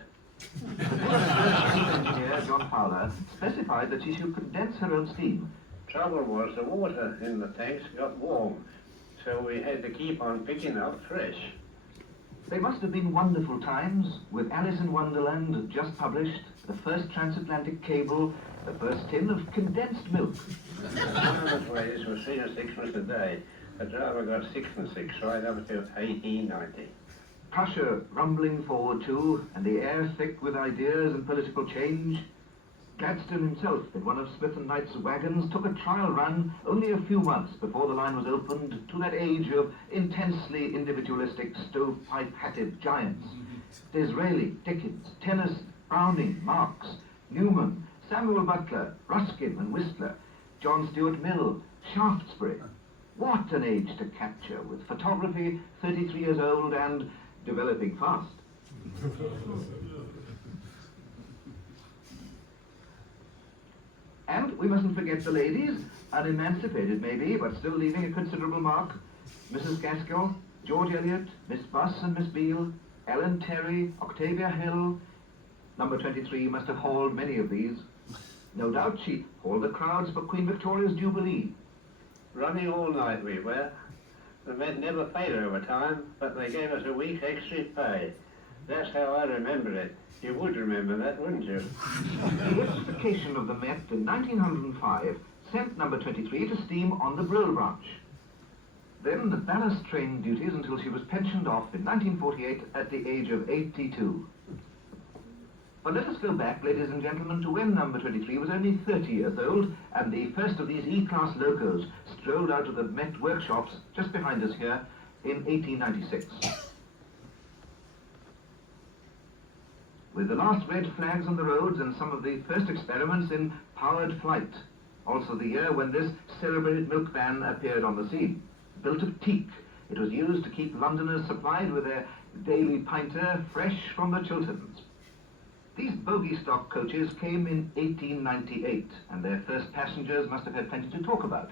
The first engineer, John Fowler, specified that she should condense her own steam. Trouble was the water in the tanks got warm, so we had to keep on picking up fresh. They must have been wonderful times, with Alice in Wonderland just published, the first transatlantic cable, the first tin of condensed milk. One of the ways was 3 and 6 a day. The driver got 6 and 6 right up to 1890. Prussia rumbling forward too, and the air thick with ideas and political change. Gladstone himself, in one of Smith and Knight's wagons, took a trial run only a few months before the line was opened to that age of intensely individualistic stovepipe-hatted giants. Disraeli, Dickens, Tennyson, Browning, Marx, Newman, Samuel Butler, Ruskin and Whistler, John Stuart Mill, Shaftesbury. What an age to capture, with photography 33 years old and developing fast. And we mustn't forget the ladies, unemancipated maybe, but still leaving a considerable mark. Mrs. Gaskell, George Eliot, Miss Buss and Miss Beale, Ellen Terry, Octavia Hill. Number 23 must have hauled many of these. No doubt she hauled the crowds for Queen Victoria's Jubilee. Running all night we were. The men never paid overtime, but they gave us a week extra pay. That's how I remember it. You would remember that, wouldn't you? The electrification of the Met in 1905 sent number 23 to steam on the Brill branch. Then the ballast train duties until she was pensioned off in 1948 at the age of 82. But let us go back, ladies and gentlemen, to when number 23 was only 30 years old, and the first of these E-class locos strolled out of the Met workshops just behind us here in 1896. With the last red flags on the roads and some of the first experiments in powered flight. Also the year when this celebrated milk van appeared on the scene. Built of teak, It was used to keep Londoners supplied with their daily pinter fresh from the Chilterns. These bogie stock coaches came in 1898, and their first passengers must have had plenty to talk about.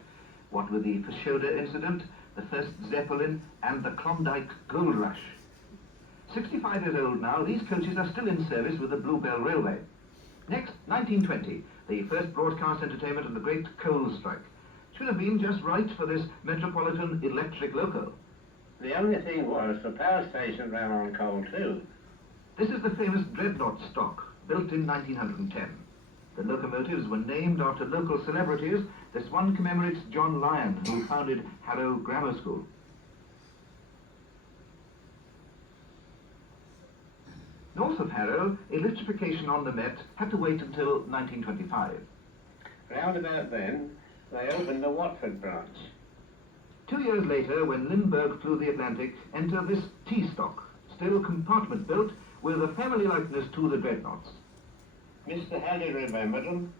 What with the Fashoda incident, the first Zeppelin, and the Klondike Gold Rush. 65 years old now, these coaches are still in service with the Bluebell Railway. Next, 1920, the first broadcast entertainment of the great coal strike. Should have been just right for this Metropolitan electric loco. The only thing was, the power station ran on coal too. This is the famous Dreadnought stock, built in 1910. The locomotives were named after local celebrities. This one commemorates John Lyon, who founded Harrow Grammar School. North of Harrow, electrification on the Met had to wait until 1925. Round about then, they opened the Watford branch. 2 years later, when Lindbergh flew the Atlantic, enter this T-stock, still compartment built with a family likeness to the Dreadnoughts. Mr. Halley remembered them.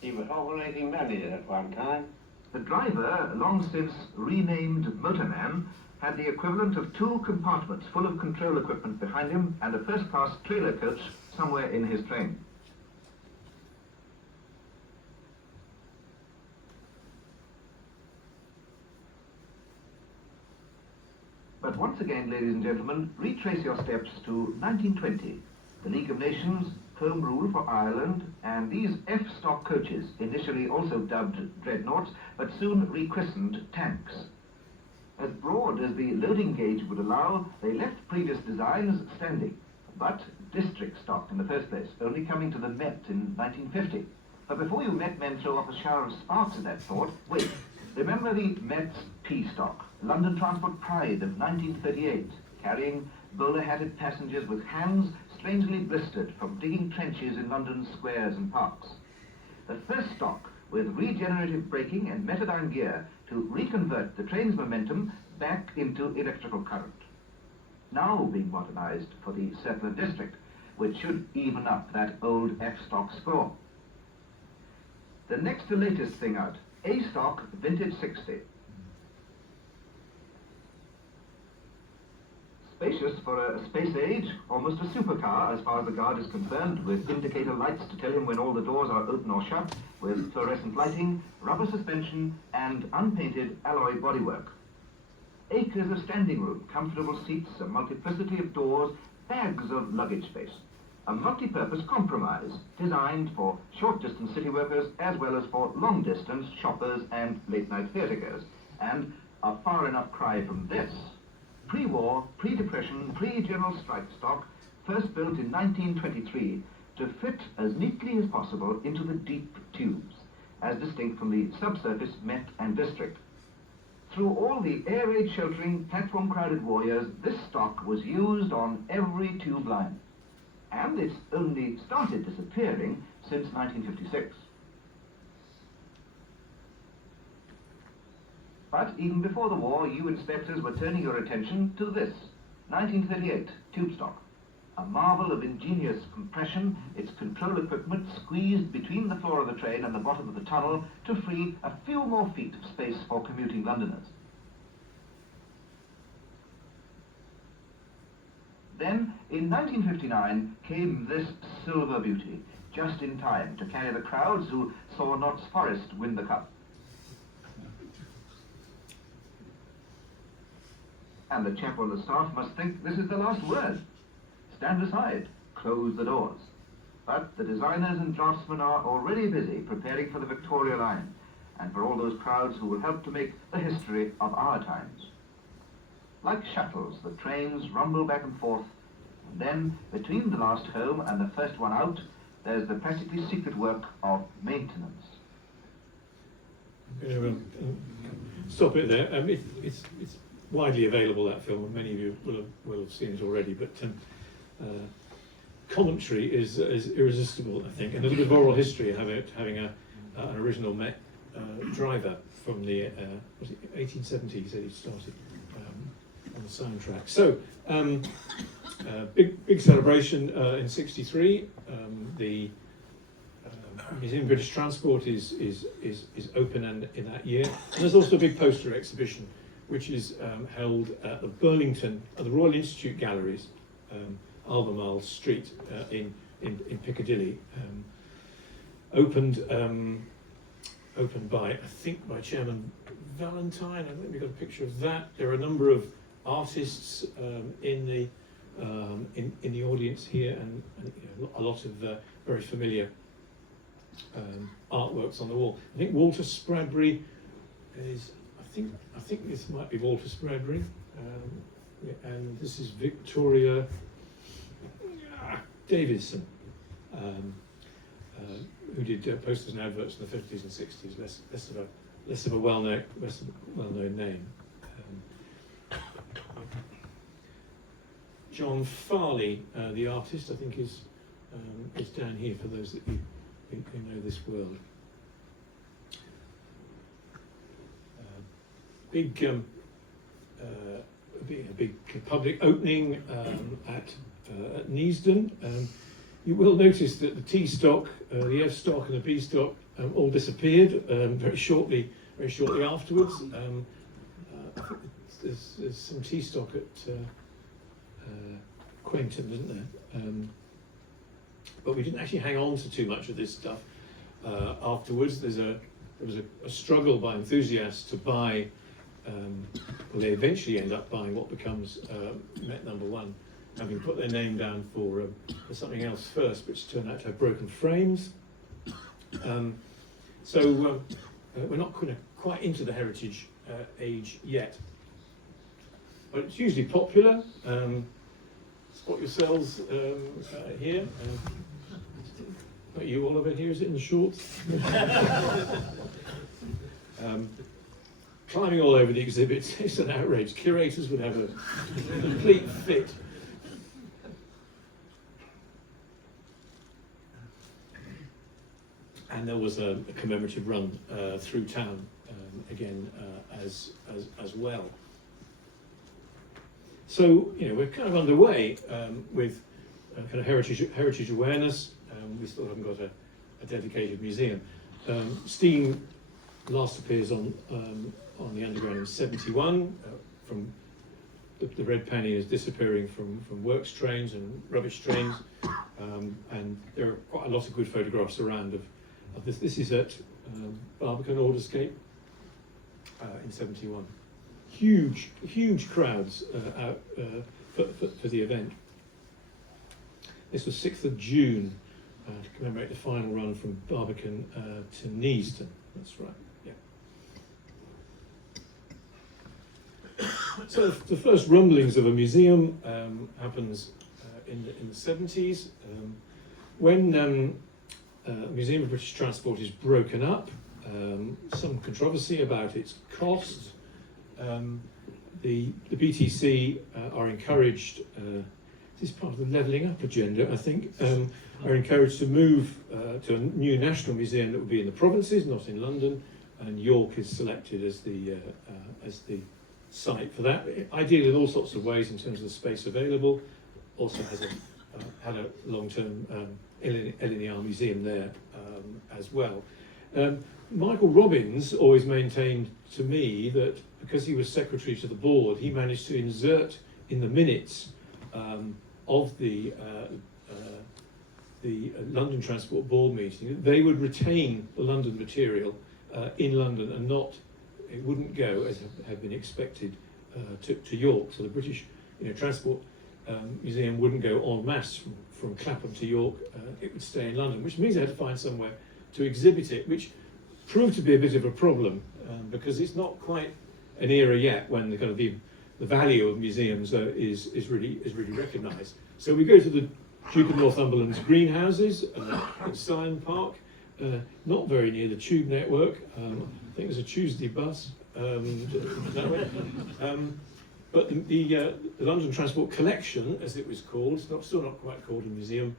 He was operating managers at one time. The driver, long since renamed Motorman, had the equivalent of 2 compartments full of control equipment behind him and a first-class trailer coach somewhere in his train. But once again, ladies and gentlemen, retrace your steps to 1920, the League of Nations, Home Rule for Ireland, and these F-stock coaches, initially also dubbed dreadnoughts, but soon rechristened tanks. As broad as the loading gauge would allow, they left previous designs standing, but district stock in the first place, only coming to the Met in 1950. But before you Met men throw up a shower of sparks at that thought, wait. Remember the Met's P-stock, London Transport Pride of 1938, carrying bowler-hatted passengers with hands strangely blistered from digging trenches in London's squares and parks. The first stock with regenerative braking and Metadyne gear to reconvert the train's momentum back into electrical current. Now being modernized for the Circular District, which should even up that old F-stock score. The next to latest thing out, A-stock Vintage 60. Spacious for a space age, almost a supercar as far as the guard is concerned, with indicator lights to tell him when all the doors are open or shut, with fluorescent lighting, rubber suspension, and unpainted alloy bodywork. Acres of standing room, comfortable seats, a multiplicity of doors, bags of luggage space. A multi-purpose compromise designed for short-distance city workers as well as for long-distance shoppers and late-night theatergoers. And a far enough cry from this. Pre-war, pre-depression, pre-general strike stock, first built in 1923 to fit as neatly as possible into the deep tubes, as distinct from the subsurface Met and District. Through all the air raid sheltering, platform-crowded warriors, this stock was used on every tube line. And it's only started disappearing since 1956. But even before the war, you inspectors were turning your attention to this, 1938 tube stock. A marvel of ingenious compression, its control equipment squeezed between the floor of the train and the bottom of the tunnel to free a few more feet of space for commuting Londoners. Then, in 1959, came this silver beauty, just in time to carry the crowds who saw Notts Forest win the cup. And the chap on the staff must think this is the last word. Stand aside, close the doors. But the designers and draftsmen are already busy preparing for the Victoria line, and for all those crowds who will help to make the history of our times. Like shuttles, the trains rumble back and forth, and then, between the last home and the first one out, there's the practically secret work of maintenance. Stop it there. It's widely available, that film, and many of you will have seen it already, but commentary is irresistible, I think, and a little bit of oral history having an original Met driver from the 1870s that he started on the soundtrack. So, big celebration in '63. The Museum of British Transport is open and in that year, and there's also a big poster exhibition which is held at the the Royal Institute Galleries, Albemarle Street in Piccadilly. Opened by, I think, by Chairman Valentine. I think we've got a picture of that. There are a number of artists in the audience here, and a lot of very familiar artworks on the wall. I think Walter Spradbury is. I think this might be Walter Spradbury, and this is Victoria Davison, who did posters and adverts in the 50s and 60s. Less of a well-known name. John Farley, the artist, I think is down here for those who know this world. A big public opening at Neasden. You will notice that the T stock, the F stock, and the B stock all disappeared very shortly afterwards. I think there's some T stock at Quainton, isn't there? But we didn't actually hang on to too much of this stuff afterwards. There was a struggle by enthusiasts to buy. Well, they eventually end up buying what becomes Met Number 1, having put their name down for something else first, which turned out to have broken frames. So we're not quite into the heritage age yet, but it's hugely popular. Spot yourselves here. Not you, Oliver, here, is it, in the shorts? Climbing all over the exhibits, it's an outrage. Curators would have a complete fit. And there was a commemorative run through town again as well. So we're kind of underway with kind of heritage awareness. We still haven't got a dedicated museum. Steam last appears on the Underground in '71. From the red penny is disappearing from works trains and rubbish trains, and there are quite a lot of good photographs around of this. This is at Barbican Aldersgate in '71. Huge crowds out for the event. This was 6th of June to commemorate the final run from Barbican to Neasden. That's right. Yeah. So the first rumblings of a museum happens in the 70s when Museum of British Transport is broken up. Some controversy about its cost. The BTC are encouraged. This is part of the levelling up agenda, I think. Are encouraged to move to a new national museum that will be in the provinces, not in London, and York is selected as the site for that. Ideal in all sorts of ways in terms of the space available. Also has had a long-term LNER museum there as well. Michael Robbins always maintained to me that because he was secretary to the board, he managed to insert in the minutes of the London Transport Board meeting that they would retain the London material in London and it wouldn't go as had been expected to York. So the British Transport Museum wouldn't go en masse from Clapham to York. It would stay in London, which means they had to find somewhere to exhibit it, which proved to be a bit of a problem because it's not quite an era yet when the kind of the value of museums is really recognised. So we go to the Duke of Northumberland's greenhouses at Syon Park, not very near the tube network. I think there's a Tuesday bus that way. But the London Transport Collection, as it was called, still not quite called a museum,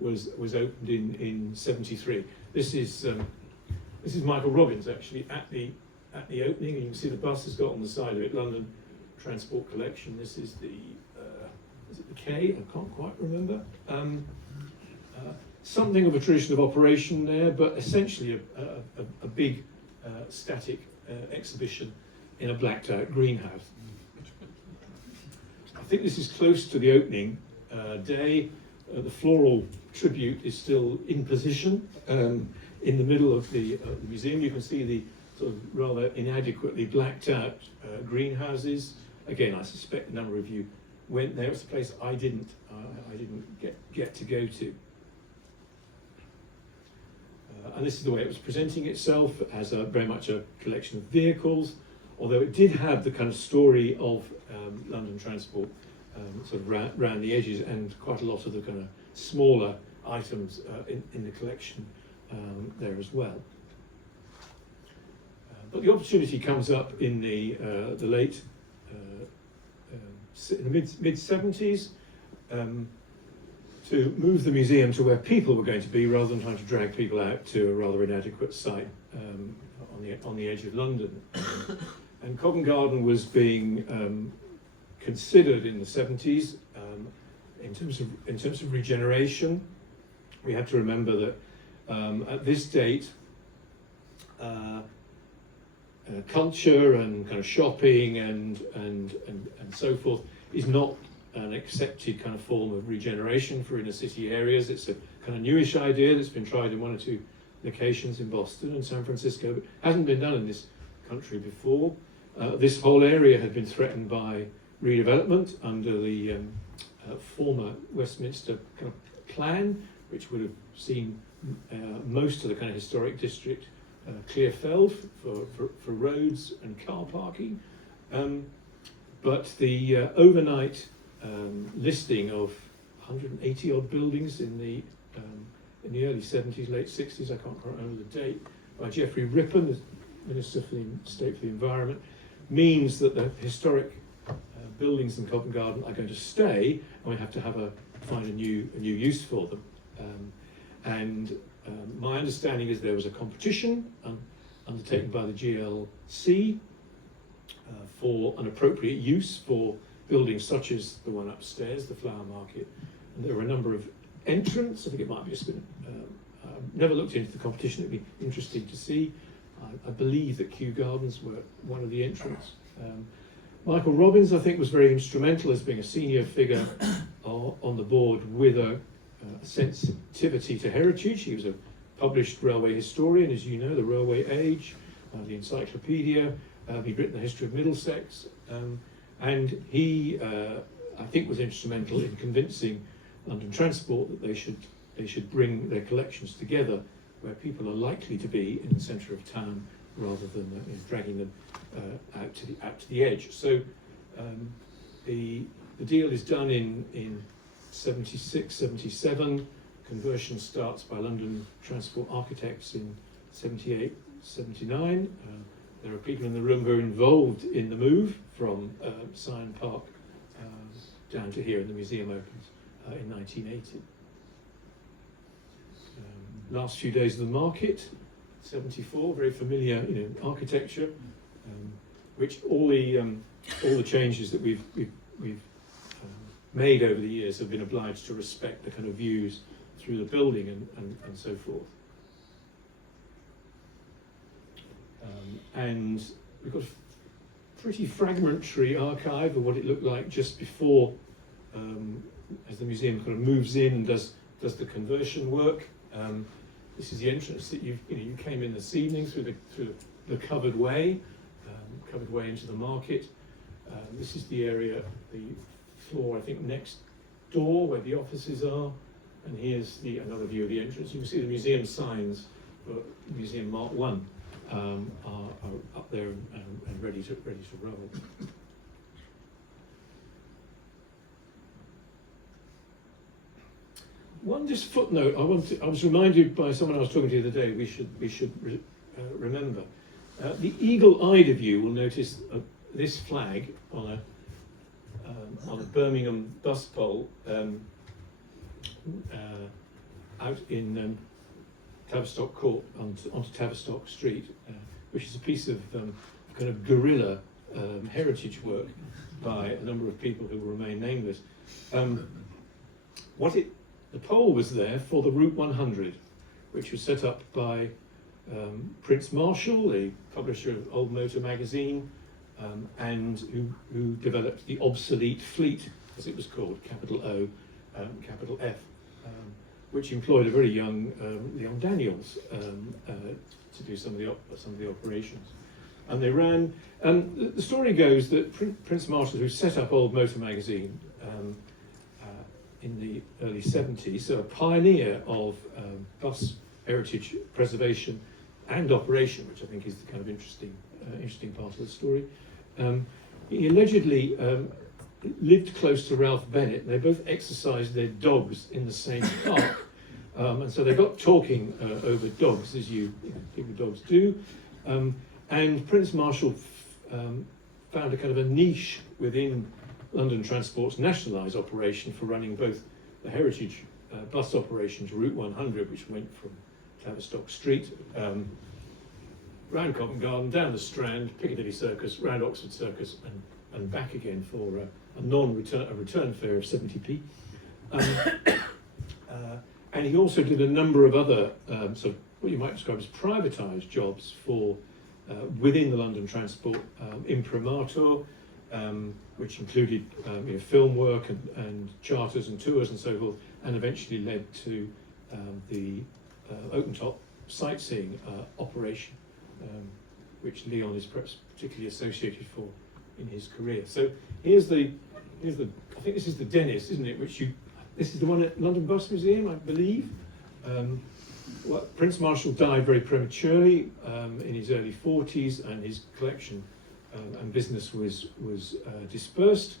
was opened in '73. This is Michael Robbins actually at the opening, and you can see the bus has got on the side of it, London Transport Collection. This is is it the K? I can't quite remember. Something of a tradition of operation there, but essentially a big static exhibition in a blacked out greenhouse. I think this is close to the opening day. The floral tribute is still in position in the middle of the museum. You can see the sort of rather inadequately blacked out greenhouses. Again, I suspect a number of you went there. It's a place I didn't get to go to. And this is the way it was presenting itself as very much a collection of vehicles, although it did have the kind of story of London transport sort of round the edges, and quite a lot of the kind of smaller items in the collection there as well. But the opportunity comes up in the late, in the mid 70s, to move the museum to where people were going to be, rather than trying to drag people out to a rather inadequate site on the edge of London. And Covent Garden was being considered in the 70s in terms of regeneration. We have to remember that at this date, culture and kind of shopping and so forth is not an accepted kind of form of regeneration for inner city areas. It's a kind of newish idea that's been tried in one or two locations in Boston and San Francisco, but hasn't been done in this country before. This whole area had been threatened by redevelopment under the former Westminster kind of plan, which would have seen most of the kind of historic district clear felled for roads and car parking. But the overnight listing of 180 odd buildings in the early 70s, late 60s, I can't quite remember the date, by Geoffrey Rippon, the Minister for the State for the Environment, means that the historic buildings in Covent Garden are going to stay, and we have to find a new use for them. My understanding is there was a competition undertaken by the GLC for an appropriate use for buildings such as the one upstairs, the Flower Market. And there were a number of entrants. I think it might have just been, never looked into the competition, it'd be interesting to see. I believe that Kew Gardens were one of the entrants. Michael Robbins, I think, was very instrumental as being a senior figure on the board with a sensitivity to heritage. He was a published railway historian, as you know, the Railway Age, the Encyclopedia. He'd written the history of Middlesex, and he, I think, was instrumental in convincing London Transport that they should bring their collections together where people are likely to be in the centre of town, rather than dragging them out to the edge. So the deal is done in 76, 77. Conversion starts by London Transport Architects in 78, 79. There are people in the room who are involved in the move from Syon Park down to here, and the museum opens in 1980. Last few days of the market, 74, very familiar, architecture, which all the changes that we've made over the years have been obliged to respect the kind of views through the building and so forth. And we've got a pretty fragmentary archive of what it looked like just before, as the museum kind of moves in and does the conversion work. This is the entrance that you came in this evening through the covered way into the market. This is the area, the floor, I think, next door where the offices are. And here's another view of the entrance. You can see the museum signs for Museum Mark 1 are up there and ready to roll. One just footnote I was reminded by someone I was talking to the other day we should remember. The eagle-eyed of you will notice this flag on a Birmingham bus pole out in Tavistock Court onto Tavistock Street, which is a piece of kind of guerrilla heritage work by a number of people who will remain nameless. The pole was there for the Route 100, which was set up by Prince Marshall, the publisher of Old Motor magazine, and who developed the obsolete fleet, as it was called, capital O, capital F, which employed a very young Leon Daniels to do some of the operations. And they ran. The story goes that Prince Marshall, who set up Old Motor magazine in the early 70s, so a pioneer of bus heritage preservation and operation, which I think is the kind of interesting part of the story. He allegedly lived close to Ralph Bennett. They both exercised their dogs in the same park, and so they got talking over dogs, as you know, people with dogs do. And Prince Marshall found a kind of a niche within London Transport's nationalised operation for running both the heritage bus operations, Route 100, which went from Tavistock Street, round Covent Garden, down the Strand, Piccadilly Circus, round Oxford Circus, and back again for a return fare of 70p. And he also did a number of other sort of what you might describe as privatised jobs for within the London Transport imprimatur, which included film work and charters and tours and so forth, and eventually led to the open-top sightseeing operation, which Leon is perhaps particularly associated for in his career. So here's the I think this is the Dennis, isn't it? This is the one at London Bus Museum, I believe. Prince Marshall died very prematurely in his early 40s, and his collection and business was dispersed.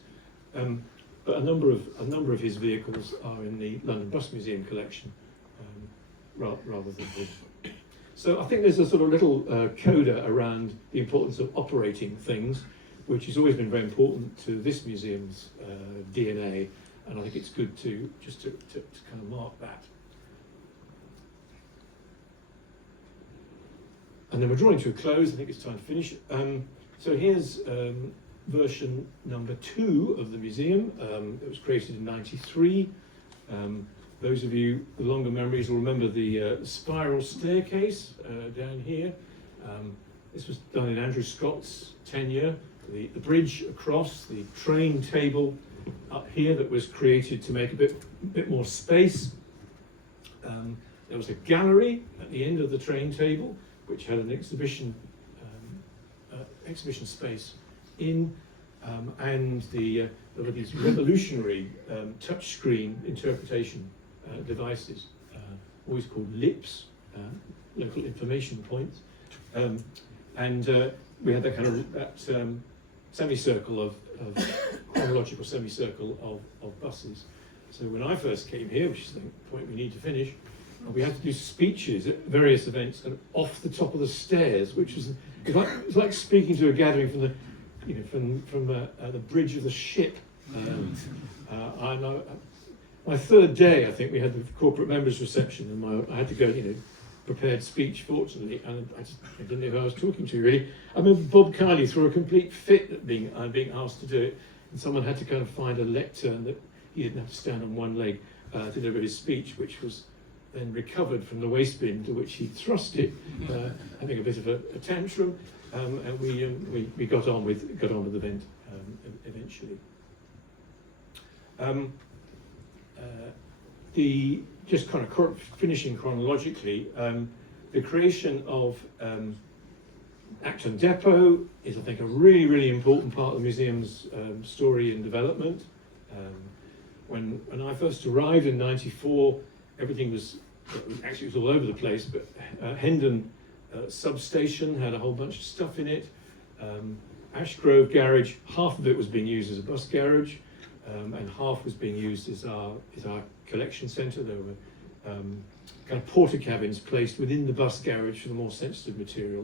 But a number of his vehicles are in the London Bus Museum collection, rather than this. So I think there's a sort of little coda around the importance of operating things, which has always been very important to this museum's DNA, and I think it's good to kind of mark that. And then we're drawing to a close. I think it's time to finish. So here's version number 2 of the museum. It was created in '93. Those of you with longer memories will remember the spiral staircase down here. This was done in Andrew Scott's tenure. The bridge across, the train table up here that was created to make a bit more space. There was a gallery at the end of the train table, which had an exhibition space in, and there were these revolutionary touchscreen interpretation devices, always called LIPs, local information points, and we had that kind of semicircle of chronological semicircle of buses. So when I first came here, which is the point we need to finish, we had to do speeches at various events kind of off the top of the stairs, which was it's like speaking to a gathering from the bridge of the ship. My third day, I think, we had the corporate members reception, and I had to go, prepared speech, fortunately, and I didn't know who I was talking to, really. I remember Bob Kiley threw a complete fit at being asked to do it, and someone had to kind of find a lectern that he didn't have to stand on one leg to deliver his speech, which was then recovered from the waste bin to which he thrust it, having a bit of a tantrum, and we got on with the event eventually. Just kind of finishing chronologically, the creation of Acton Depot is, I think, a really, really important part of the museum's story and development. When I first arrived in '94, everything was all over the place, but Hendon substation had a whole bunch of stuff in it. Ashgrove garage, half of it was being used as a bus garage, and half was being used as our collection centre. There were kind of porter cabins placed within the bus garage for the more sensitive material,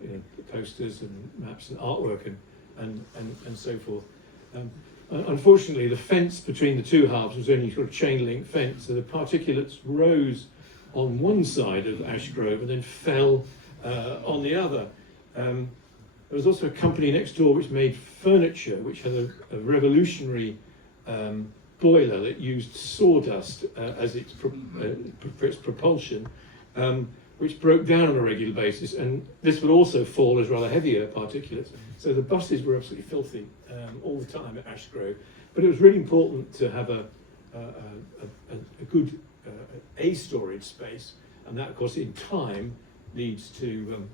the posters and maps and artwork and so forth. Unfortunately, the fence between the two halves was only sort of chain link fence, so the particulates rose on one side of Ashgrove and then fell on the other. There was also a company next door which made furniture, which had a revolutionary boiler that used sawdust as its for its propulsion. When which broke down on a regular basis, and this would also fall as rather heavier particulates. So the buses were absolutely filthy all the time at Ash Grove. But it was really important to have a good storage space, and that, of course, in time leads to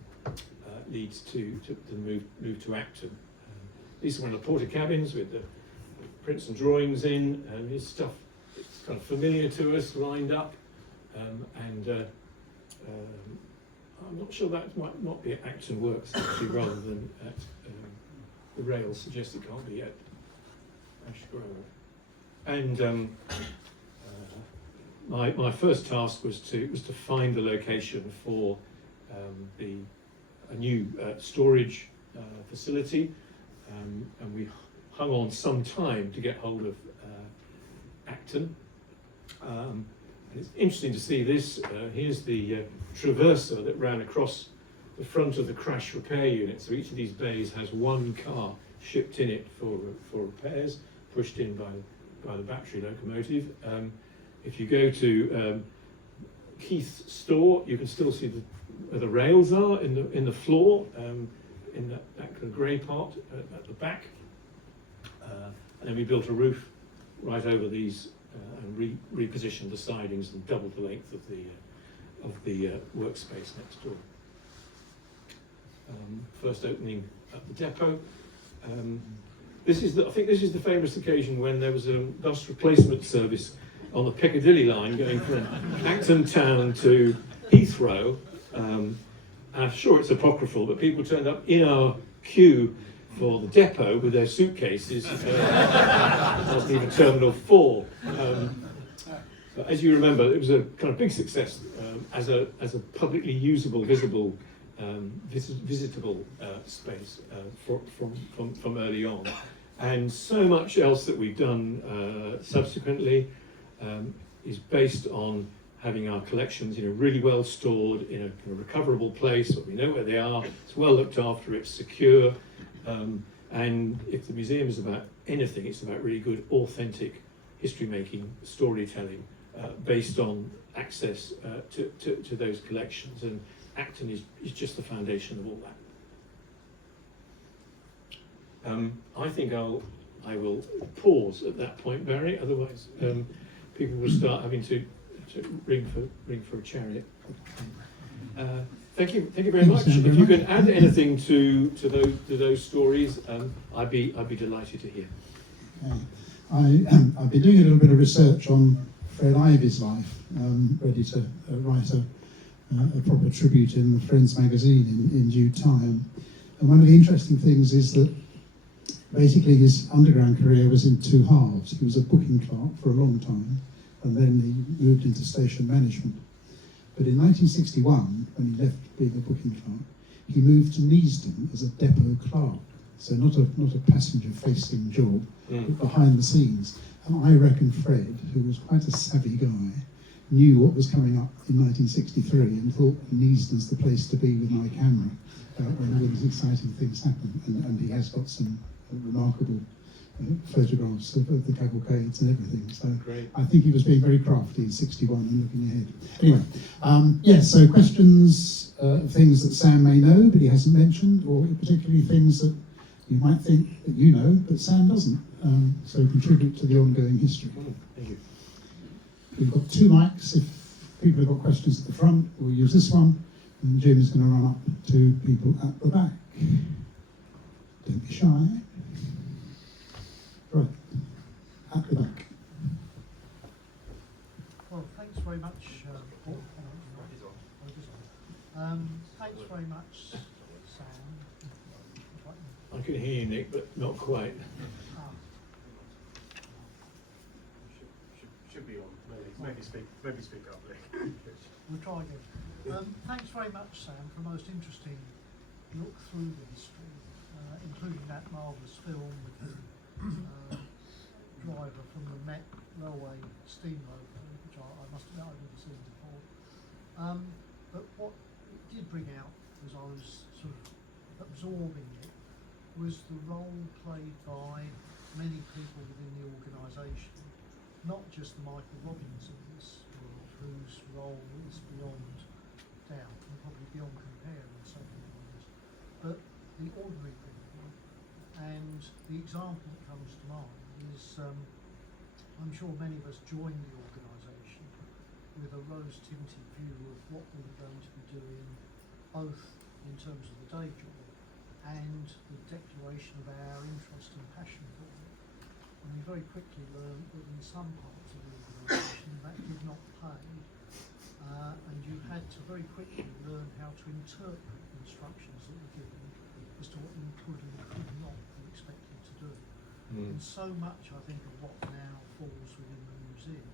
the move to Acton. These are one of the porter cabins with the prints and drawings in, and his stuff. It's kind of familiar to us, lined up, and I'm not sure that might not be at Acton Works actually, rather than at the rails suggest it can't be at Ash Grove. And my first task was to find the location for a new storage facility, and we hung on some time to get hold of Acton. And it's interesting to see this. Here's the traverser that ran across the front of the crash repair unit. So each of these bays has one car shipped in it for repairs, pushed in by the battery locomotive. If you go to Keith's store, you can still see where the rails are in the floor, in that kind of grey part at the back. And then we built a roof right over these and repositioned the sidings and doubled the length of the workspace next door. First opening at the depot. I think this is the famous occasion when there was a bus replacement service on the Piccadilly line going from Acton town to Heathrow. I'm sure it's apocryphal, but people turned up in our queue for the depot with their suitcases. It wasn't even Terminal 4. But as you remember, it was a kind of big success as a publicly usable, visible, visitable space from early on. And so much else that we've done subsequently is based on having our collections, really well stored in a recoverable place, so we know where they are, it's well looked after, it's secure, and if the museum is about anything, it's about really good, authentic history-making, storytelling, based on access to those collections, and Acton is just the foundation of all that. I think I will pause at that point, Barry, otherwise people will start having to ring for a chariot. Thank you very much. If you can add anything to those stories, I'd be delighted to hear. I've been doing a little bit of research on Fred Ivy's life, ready to write a proper tribute in the Friends magazine in due time. And one of the interesting things is that basically his underground career was in two halves. He was a booking clerk for a long time, and then he moved into station management. But in 1961, when he left being a booking clerk, he moved to Neasden as a depot clerk. So not a passenger-facing job, but behind the scenes. And I reckon Fred, who was quite a savvy guy, knew what was coming up in 1963 and thought Neasden's the place to be with my camera when all these exciting things happen. And he has got some remarkable photographs of the cavalcades and everything. So great. I think he was being very crafty in 61 and looking ahead. Anyway, yes, so questions of things that Sam may know but he hasn't mentioned, or particularly things that you might think that you know but Sam doesn't, so contribute to the ongoing history. Thank you. We've got two mics. If people have got questions at the front, we'll use this one, and Jim is going to run up to people at the back. Don't be shy. Right, at the back. Well, thanks very much, Paul. Thanks very much, Sam. I can hear you, Nick, but not quite. Should be on. Maybe speak up, Nick. We'll try again. Thanks very much, Sam, for a most interesting look through the history, including that marvellous film with the driver from the Met Railway steam loco, which I must admit I've never seen before. But what it did bring out, as I was sort of absorbing it, was the role played by many people within the organisation, not just Michael Robbins in this world, whose role is beyond out and probably beyond compare in some ways. But the ordinary people, and the example that comes to mind is, I'm sure many of us joined the organisation with a rose-tinted view of what we were going to be doing, both in terms of the day job and the declaration of our interest and passion for it. And we very quickly learned that in some parts of the organisation that did not pay, and you had to very quickly learn how to interpret instructions that were given as to what you could and could not be expected to do. And so much, I think, of what now falls within the museum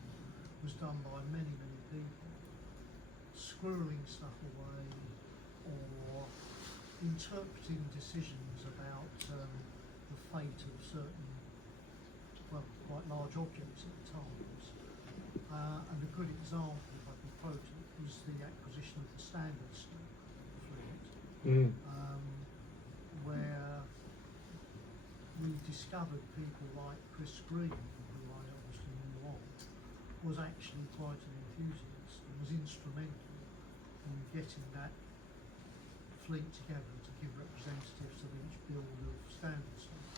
was done by many, many people, squirreling stuff away or interpreting decisions about the fate of certain, well, quite large objects at the times. And a good example, if I can quote it, was the acquisition of the Standard Stock fleet, where we discovered people like Chris Green, who I obviously knew of, was actually quite an enthusiast and was instrumental in getting that fleet together to give representatives of each build of Standard Stock.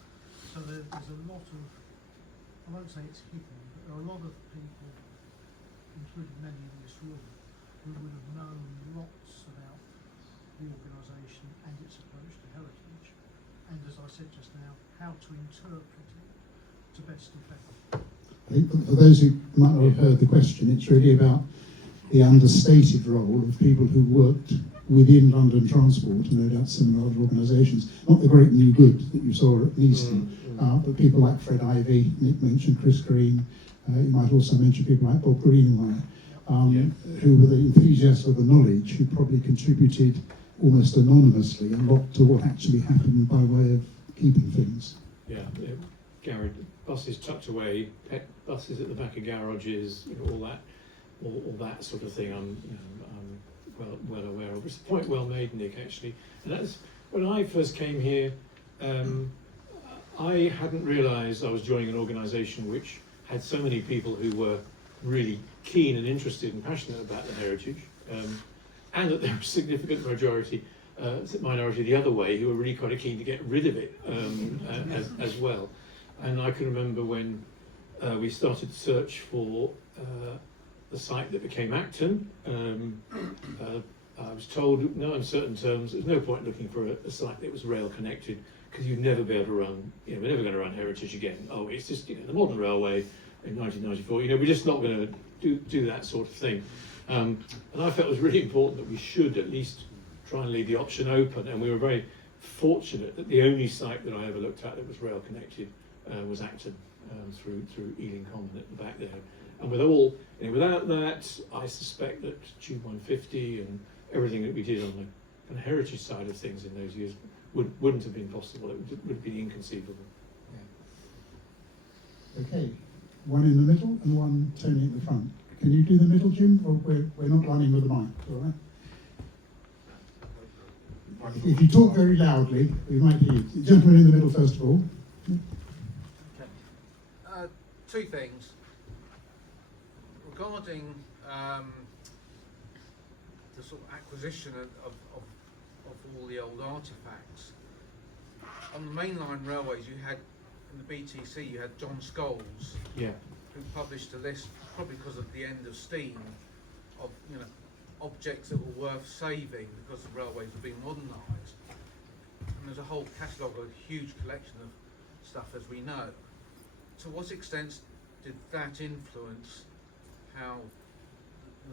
So there's a lot of, I won't say it's hidden, but there are a lot of people, including many in this room, who would have known lots about the organisation and its approach to heritage, and as I said just now, how to interpret it to best effect. I think for those who might not have heard the question, it's really about the understated role of people who worked within London Transport, and no doubt similar other organisations, not the great new good that you saw at Neaston, but people like Fred Ivey, Nick mentioned Chris Green, you might also mention people like Bob Greenway, who were the enthusiasts of the knowledge, who probably contributed almost anonymously a lot to what actually happened by way of keeping things. Yeah, garage buses tucked away, pet buses at the back of garages, all that sort of thing. I'm well aware of. It's a point well made, Nick. Actually, and that's when I first came here. I hadn't realised I was joining an organisation which had so many people who were really keen and interested and passionate about the heritage, and that there was a significant minority the other way who were really quite keen to get rid of it as well. And I can remember when we started to search for the site that became Acton. I was told, no uncertain terms, there's no point looking for a site that was rail connected because you'd never be able to run, we're never going to run heritage again. Oh, it's just, the modern railway in 1994, we're just not going to do that sort of thing. And I felt it was really important that we should at least try and leave the option open, and we were very fortunate that the only site that I ever looked at that was rail connected was Acton, through Ealing Common at the back there. And without that, I suspect that Tube 150 and everything that we did on the heritage side of things in those years wouldn't have been possible. It would have been inconceivable. Yeah. Okay, one in the middle and one Tony at the front. Can you do the middle, Jim? Or we're not running with the mic, all right? If you talk very loudly, we might hear you. The gentleman in the middle, first of all. Okay. Two things. Regarding the sort of acquisition of all the old artefacts, on the mainline railways you had, in the BTC you had John Scholes, Yeah. who published a list, probably because of the end of steam, of objects that were worth saving because the railways were being modernised. And there's a whole catalogue of a huge collection of stuff, as we know. To what extent did that influence how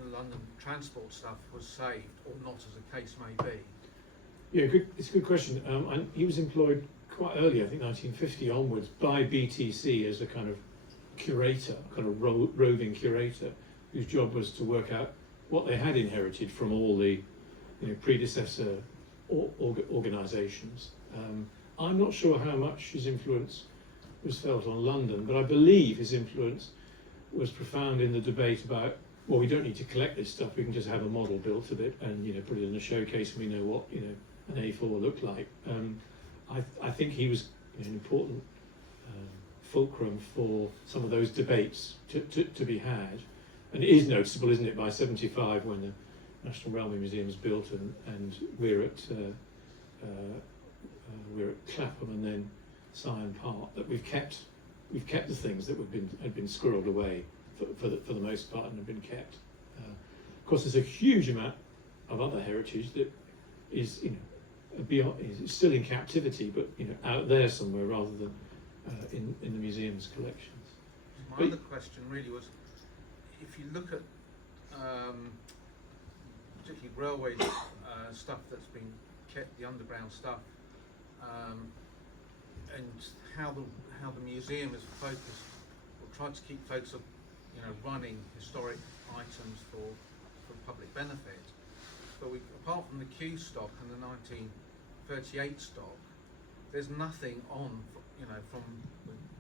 the London transport stuff was saved, or not, as the case may be? Yeah, it's a good question. And he was employed quite early, I think 1950 onwards, by BTC as a kind of curator, kind of roving curator, whose job was to work out what they had inherited from all the predecessor organisations. I'm not sure how much his influence was felt on London, but I believe his influence was profound in the debate about, well, we don't need to collect this stuff, we can just have a model built of it and put it in a showcase and we know what an A4 looked like. I think he was an important fulcrum for some of those debates to be had. And it is noticeable, isn't it, by 75 when National Railway Museum is built, and we're at Clapham and then Syon Park, that we've kept the things that had been squirreled away for the most part and have been kept. Of course, there's a huge amount of other heritage that is, you know, beyond, is still in captivity, but, you know, out there somewhere rather than in the museum's collections. My other question really was, if you look at particularly railway stuff that's been kept, the underground stuff, and how the museum is focused, or tried to keep focus of, you know, running historic items for public benefit. But apart from the Q stock and the 1938 stock, there's nothing on, you know, from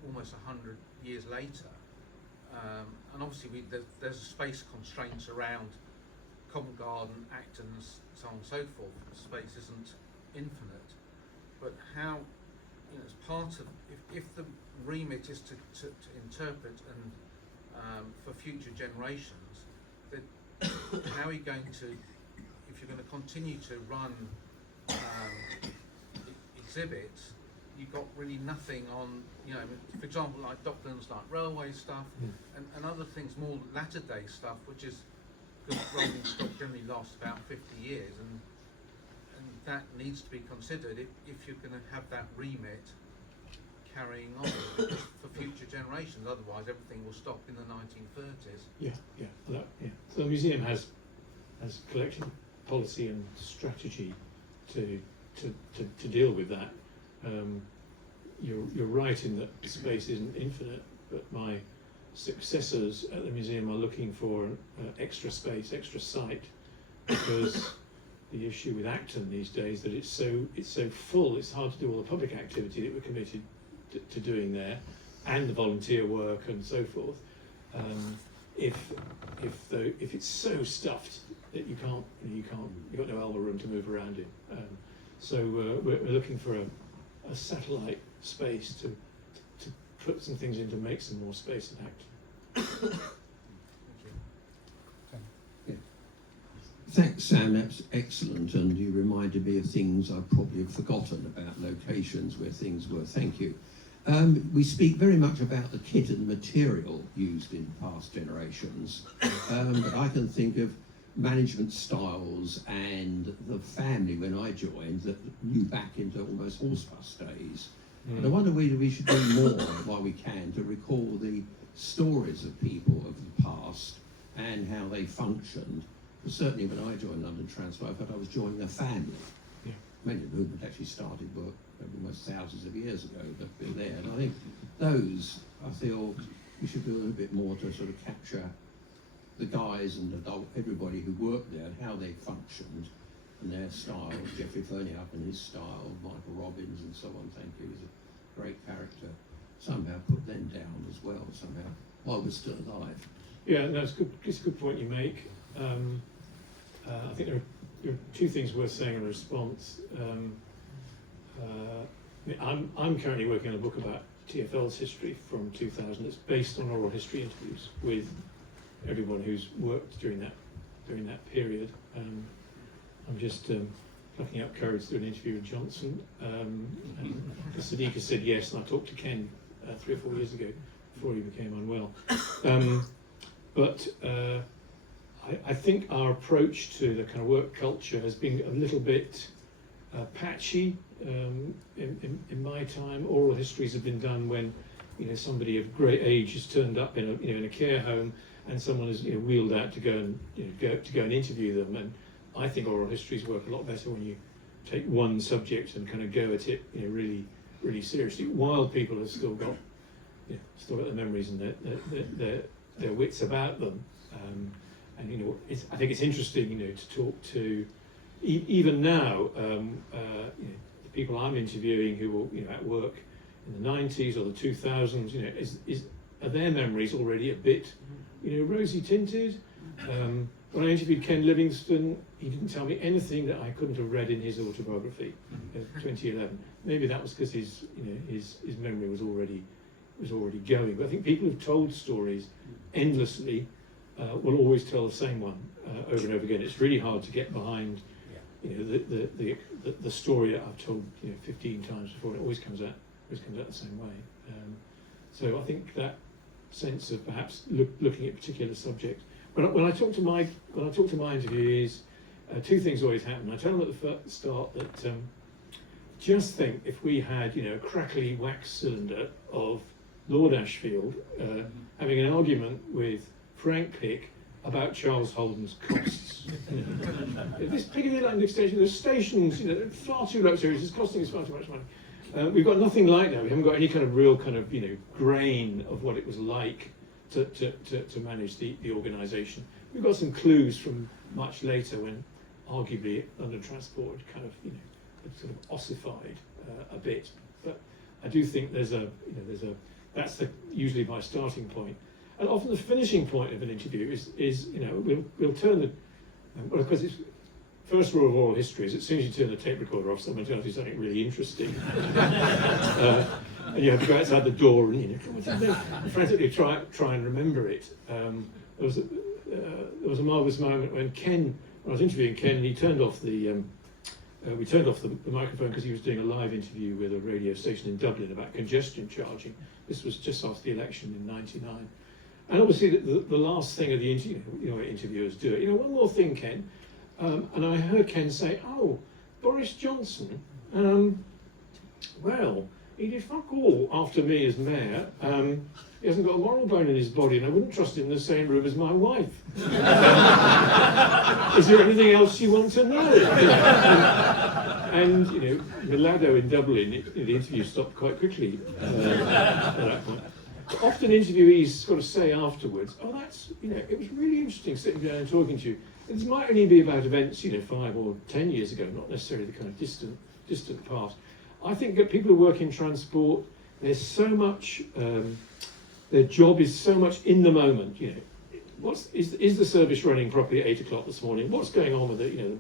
almost 100 years later. And obviously there's space constraints around Covent Garden, Acton, so on and so forth. The space isn't infinite. But how, you know, as part of, if the remit is to interpret and for future generations, then how are you going to, if you're going to continue to run exhibits, you've got really nothing on, you know, for example, like Docklands, like railway stuff, and other things, more latter day stuff, which is, because rolling stock generally lasts about 50 years, and that needs to be considered if you're going to have that remit carrying on for future generations. Otherwise, everything will stop in the 1930s. Yeah. So the museum has collection policy and strategy to deal with that. You're right in that space isn't infinite, but my successors at the museum are looking for extra space, extra site, because the issue with Acton these days that it's so full. It's hard to do all the public activity that we're committed to doing there, and the volunteer work and so forth. If it's so stuffed that you've got no elbow room to move around in. So we're looking for a satellite space to put some things in to make some more space in Acton. Thanks, Sam, that's excellent, and you reminded me of things I probably have forgotten about locations where things were. Thank you. We speak very much about the kit and material used in past generations, but I can think of management styles and the family when I joined that knew back into almost horse bus days. And I wonder whether we should do more while we can to recall the stories of people of the past and how they functioned. Certainly when I joined London Transport, I felt I was joining a family. Yeah. Many of whom had actually started work almost thousands of years ago, but been there. And I think those, I feel we should do a little bit more to sort of capture the guys and everybody who worked there, and how they functioned and their style. Geoffrey Ferniak and his style, Michael Robbins and so on, thank you, he's a great character. Somehow put them down as well, somehow, while we're still alive. Yeah, that's good. It's a good point you make. I think there are two things worth saying in response. I'm currently working on a book about TfL's history from 2000. It's based on oral history interviews with everyone who's worked during that period. I'm just plucking up courage to do an interview with Johnson. And Sadiqa said yes, and I talked to Ken 3 or 4 years ago before he became unwell. But I think our approach to the kind of work culture has been a little bit patchy. In my time, oral histories have been done when, you know, somebody of great age has turned up in a care home, and someone is, you know, wheeled out to go and interview them. And I think oral histories work a lot better when you take one subject and kind of go at it, you know, really, really seriously, while people have still got their memories and their wits about them. And you know, I think it's interesting, you know, to talk to even now, you know, the people I'm interviewing who were, you know, at work in the 90s or the 2000s, you know, are their memories already a bit, you know, rosy tinted? When I interviewed Ken Livingstone, he didn't tell me anything that I couldn't have read in his autobiography of 2011. Maybe that was because his memory was already going. But I think people who've told stories endlessly will always tell the same one over and over again. It's really hard to get behind, you know, the story that I've told, you know, 15 times before. It always comes out the same way. So I think that sense of perhaps looking at particular subjects. When I talk to my interviewees, two things always happen. I tell them at the start that just think if we had, you know, a crackly wax cylinder of Lord Ashfield having an argument with Frank Pick about Charles Holden's costs. This Piccadilly Line extension, the stations, you know, far too luxurious, it's costing us far too much money. We've got nothing like that. We haven't got any kind of real kind of, you know, grain of what it was like to manage the organisation. We've got some clues from much later when arguably London Transport had kind of, you know, had sort of ossified a bit. But I do think there's that's usually my starting point. And often the finishing point of an interview is you know, we'll turn the, well, of course, it's first rule of oral history is as soon as you turn the tape recorder off, someone tells you something really interesting. And you have to go outside the door and, you know, frantically try and remember it. There was a marvellous moment when I was interviewing Ken, and he turned off the, we turned off the microphone because he was doing a live interview with a radio station in Dublin about congestion charging. This was just after the election in '99. And obviously the last thing of the interview, you know, interviewers do it. You know, one more thing, Ken. And I heard Ken say, "Oh, Boris Johnson, well, he did fuck all after me as mayor. He hasn't got a moral bone in his body, and I wouldn't trust him in the same room as my wife. Is there anything else you want to know?" And, you know, Milado in Dublin, the interview stopped quite quickly at that point. Often interviewees sort of say afterwards, "Oh, that's, you know, it was really interesting sitting down and talking to you." This might only be about events, you know, 5 or 10 years ago, not necessarily the kind of distant past. I think that people who work in transport, there's so much, their job is so much in the moment. You know, is the service running properly at 8 o'clock this morning? What's going on with it, you know,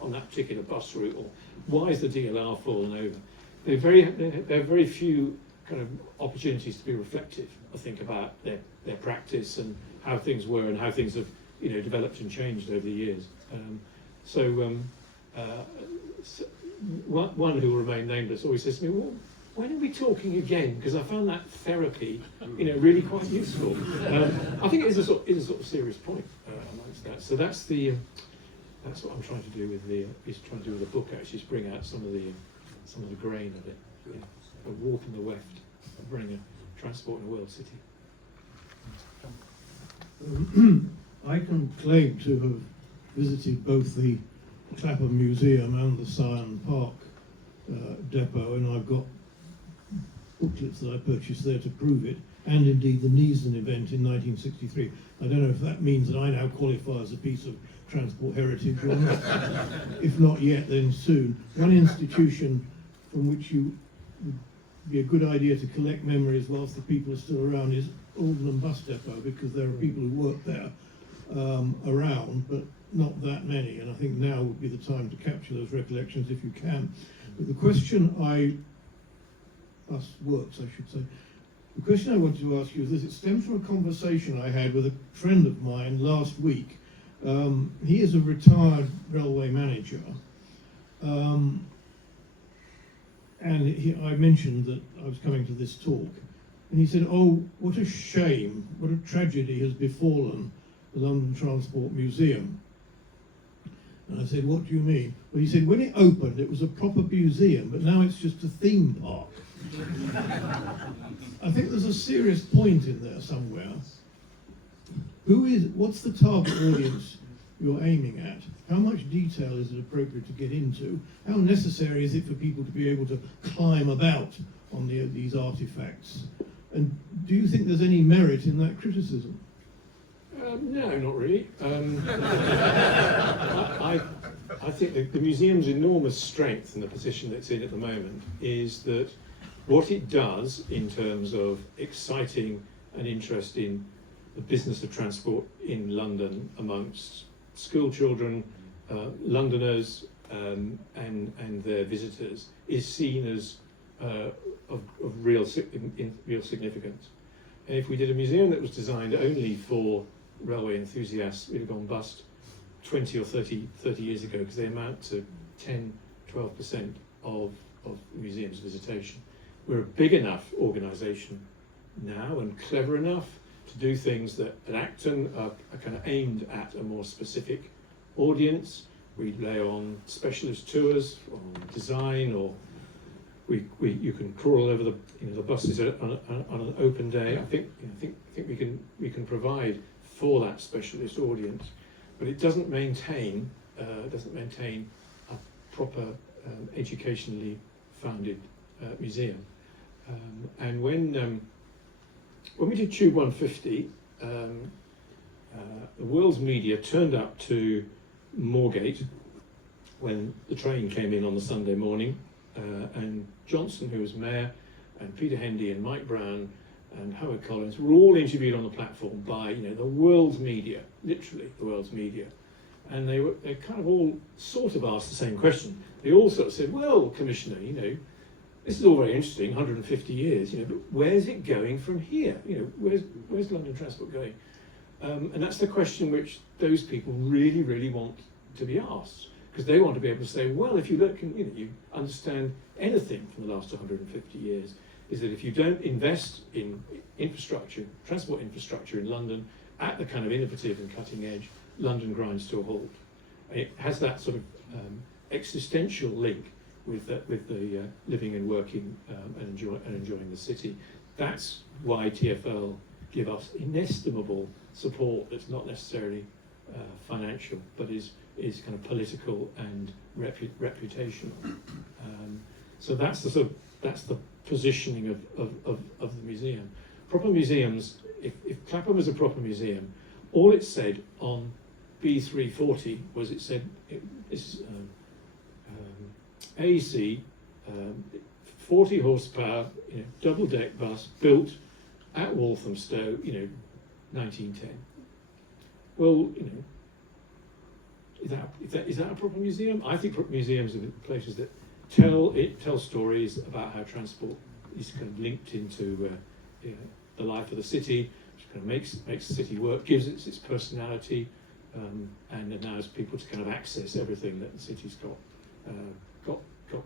on that particular bus route, or why is the DLR fallen over? There are very few kind of opportunities to be reflective, I think, about their practice and how things were and how things have, you know, developed and changed over the years. One who will remain nameless always says to me, "Well, when are we talking again?" Because I found that therapy, you know, really quite useful. I think it is a sort of serious point amongst that. So that's what I'm trying to do with the book. Actually, is bring out some of the grain of it. You know, a walk in the weft, and bring a transport in a world city. I can claim to have visited both the Clapham Museum and the Syon Park depot, and I've got booklets that I purchased there to prove it, and indeed the Neeson event in 1963. I don't know if that means that I now qualify as a piece of transport heritage or not. If not yet, then soon. One institution from which you would be a good idea to collect memories whilst the people are still around is Aldenham Bus Depot, because there are people who work there around, but not that many, and I think now would be the time to capture those recollections if you can. But the question Works, I should say. The question I wanted to ask you is this: it stems from a conversation I had with a friend of mine last week. He is a retired railway manager, and I mentioned that I was coming to this talk, and he said, "Oh, what a shame, what a tragedy has befallen the London Transport Museum." And I said, "What do you mean?" Well, he said, when it opened, it was a proper museum, but now it's just a theme park. I think there's a serious point in there somewhere. What's the target audience you're aiming at? How much detail is it appropriate to get into? How necessary is it for people to be able to climb about on these artifacts? And do you think there's any merit in that criticism? No, not really. I think the museum's enormous strength and the position it's in at the moment is that what it does in terms of exciting an interest in the business of transport in London amongst school children, Londoners, and their visitors is seen as of real significance. And if we did a museum that was designed only for railway enthusiasts would have gone bust 20 or 30 years ago, because they amount to 10-12% of museums visitation. We're a big enough organisation now and clever enough to do things that at Acton are kind of aimed at a more specific audience. We lay on specialist tours on design, or you can crawl over the buses on an open day. I think we can provide for that specialist audience, but it doesn't maintain a proper educationally founded museum. And when we did Tube 150, the world's media turned up to Moorgate when the train came in on the Sunday morning, and Johnson, who was mayor, and Peter Hendy and Mike Brown and Howard Collins were all interviewed on the platform by the world's media, literally the world's media, and they kind of all sort of asked the same question. They all sort of said, "Well, Commissioner, this is all very interesting, 150 years, but where's it going from here? Where's London Transport going?" And that's the question which those people really, really want to be asked, because they want to be able to say, well, if you look and you understand anything from the last 150 years, is that if you don't invest in infrastructure, transport infrastructure in London at the kind of innovative and cutting edge, London grinds to a halt. It has that sort of existential link with the living and working and enjoying the city. That's why TfL give us inestimable support that's not necessarily financial, but is kind of political and reputational. So that's the positioning of the museum. Proper museums, if Clapham was a proper museum, all it said on B340 was this AC 40 horsepower, double-deck bus built at Walthamstow, 1910. Well, is that a proper museum? I think proper museums are places that tell stories about how transport is kind of linked into the life of the city, which kind of makes the city work, gives it its personality, and allows people to kind of access everything that the city's got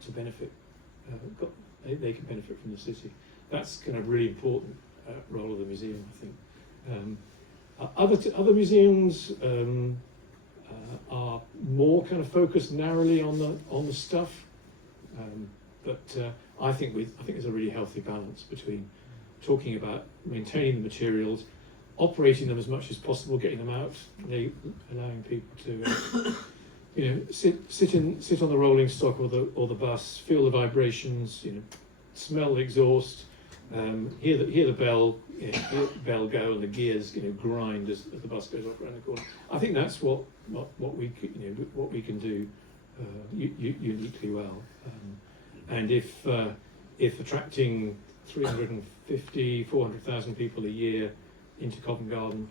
to benefit. They can benefit from the city. That's kind of really important role of the museum, I think. Other museums are more kind of focused narrowly on the stuff, but I think there's a really healthy balance between talking about maintaining the materials, operating them as much as possible, getting them out, allowing people to sit on the rolling stock or the bus, feel the vibrations, smell the exhaust, hear the bell, hear the bell go, and the gears grind as the bus goes off around the corner. I think that's what we can do uniquely well. And if attracting 350,000-400,000 people a year into Covent Garden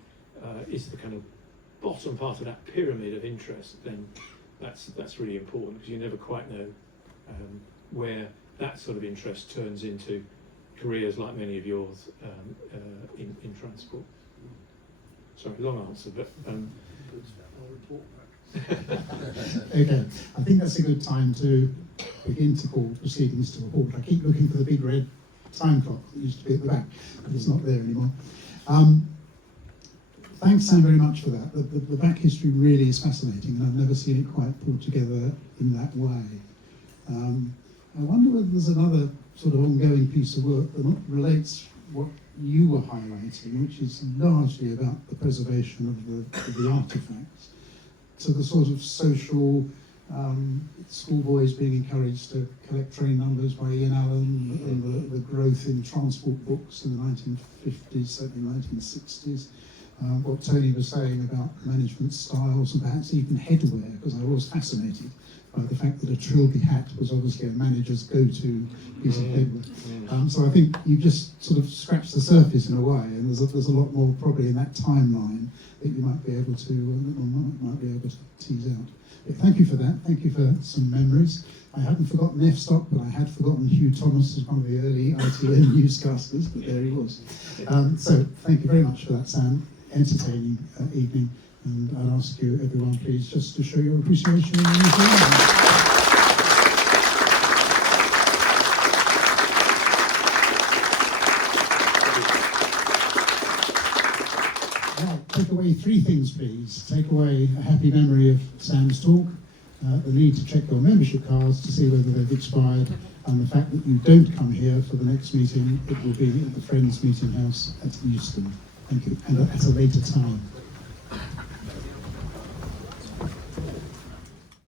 is the kind of bottom part of that pyramid of interest, then that's really important, because you never quite know where that sort of interest turns into careers like many of yours in transport. Sorry, long answer, but I'll report back. Okay, I think that's a good time to begin to call proceedings to a halt. I keep looking for the big red time clock that used to be at the back, but it's not there anymore. Thanks, Sam, very much for that. The back history really is fascinating, and I've never seen it quite pulled together in that way. I wonder whether there's another sort of ongoing piece of work that relates what you were highlighting, which is largely about the preservation of the artefacts, to the sort of social, schoolboys being encouraged to collect train numbers by Ian Allen, and the growth in transport books in the 1950s, certainly 1960s. What Tony was saying about management styles and perhaps even headwear, because I was fascinated by the fact that a trilby hat was obviously a manager's go-to piece of paper. So I think you just sort of scratched the surface in a way, and there's a lot more probably in that timeline that you might be able to, might be able to tease out. But thank you for that. Thank you for some memories. I hadn't forgotten F-Stock, but I had forgotten Hugh Thomas as one of the early ITN newscasters, but there he was. So thank you very much for that, Sam. Entertaining evening, and I'll ask you, everyone, please, just to show your appreciation. Right, take away three things, please. Take away a happy memory of Sam's talk, the need to check your membership cards to see whether they've expired, and the fact that you don't come here for the next meeting. It will be at the Friends Meeting House at Euston. Thank you, and at a later time.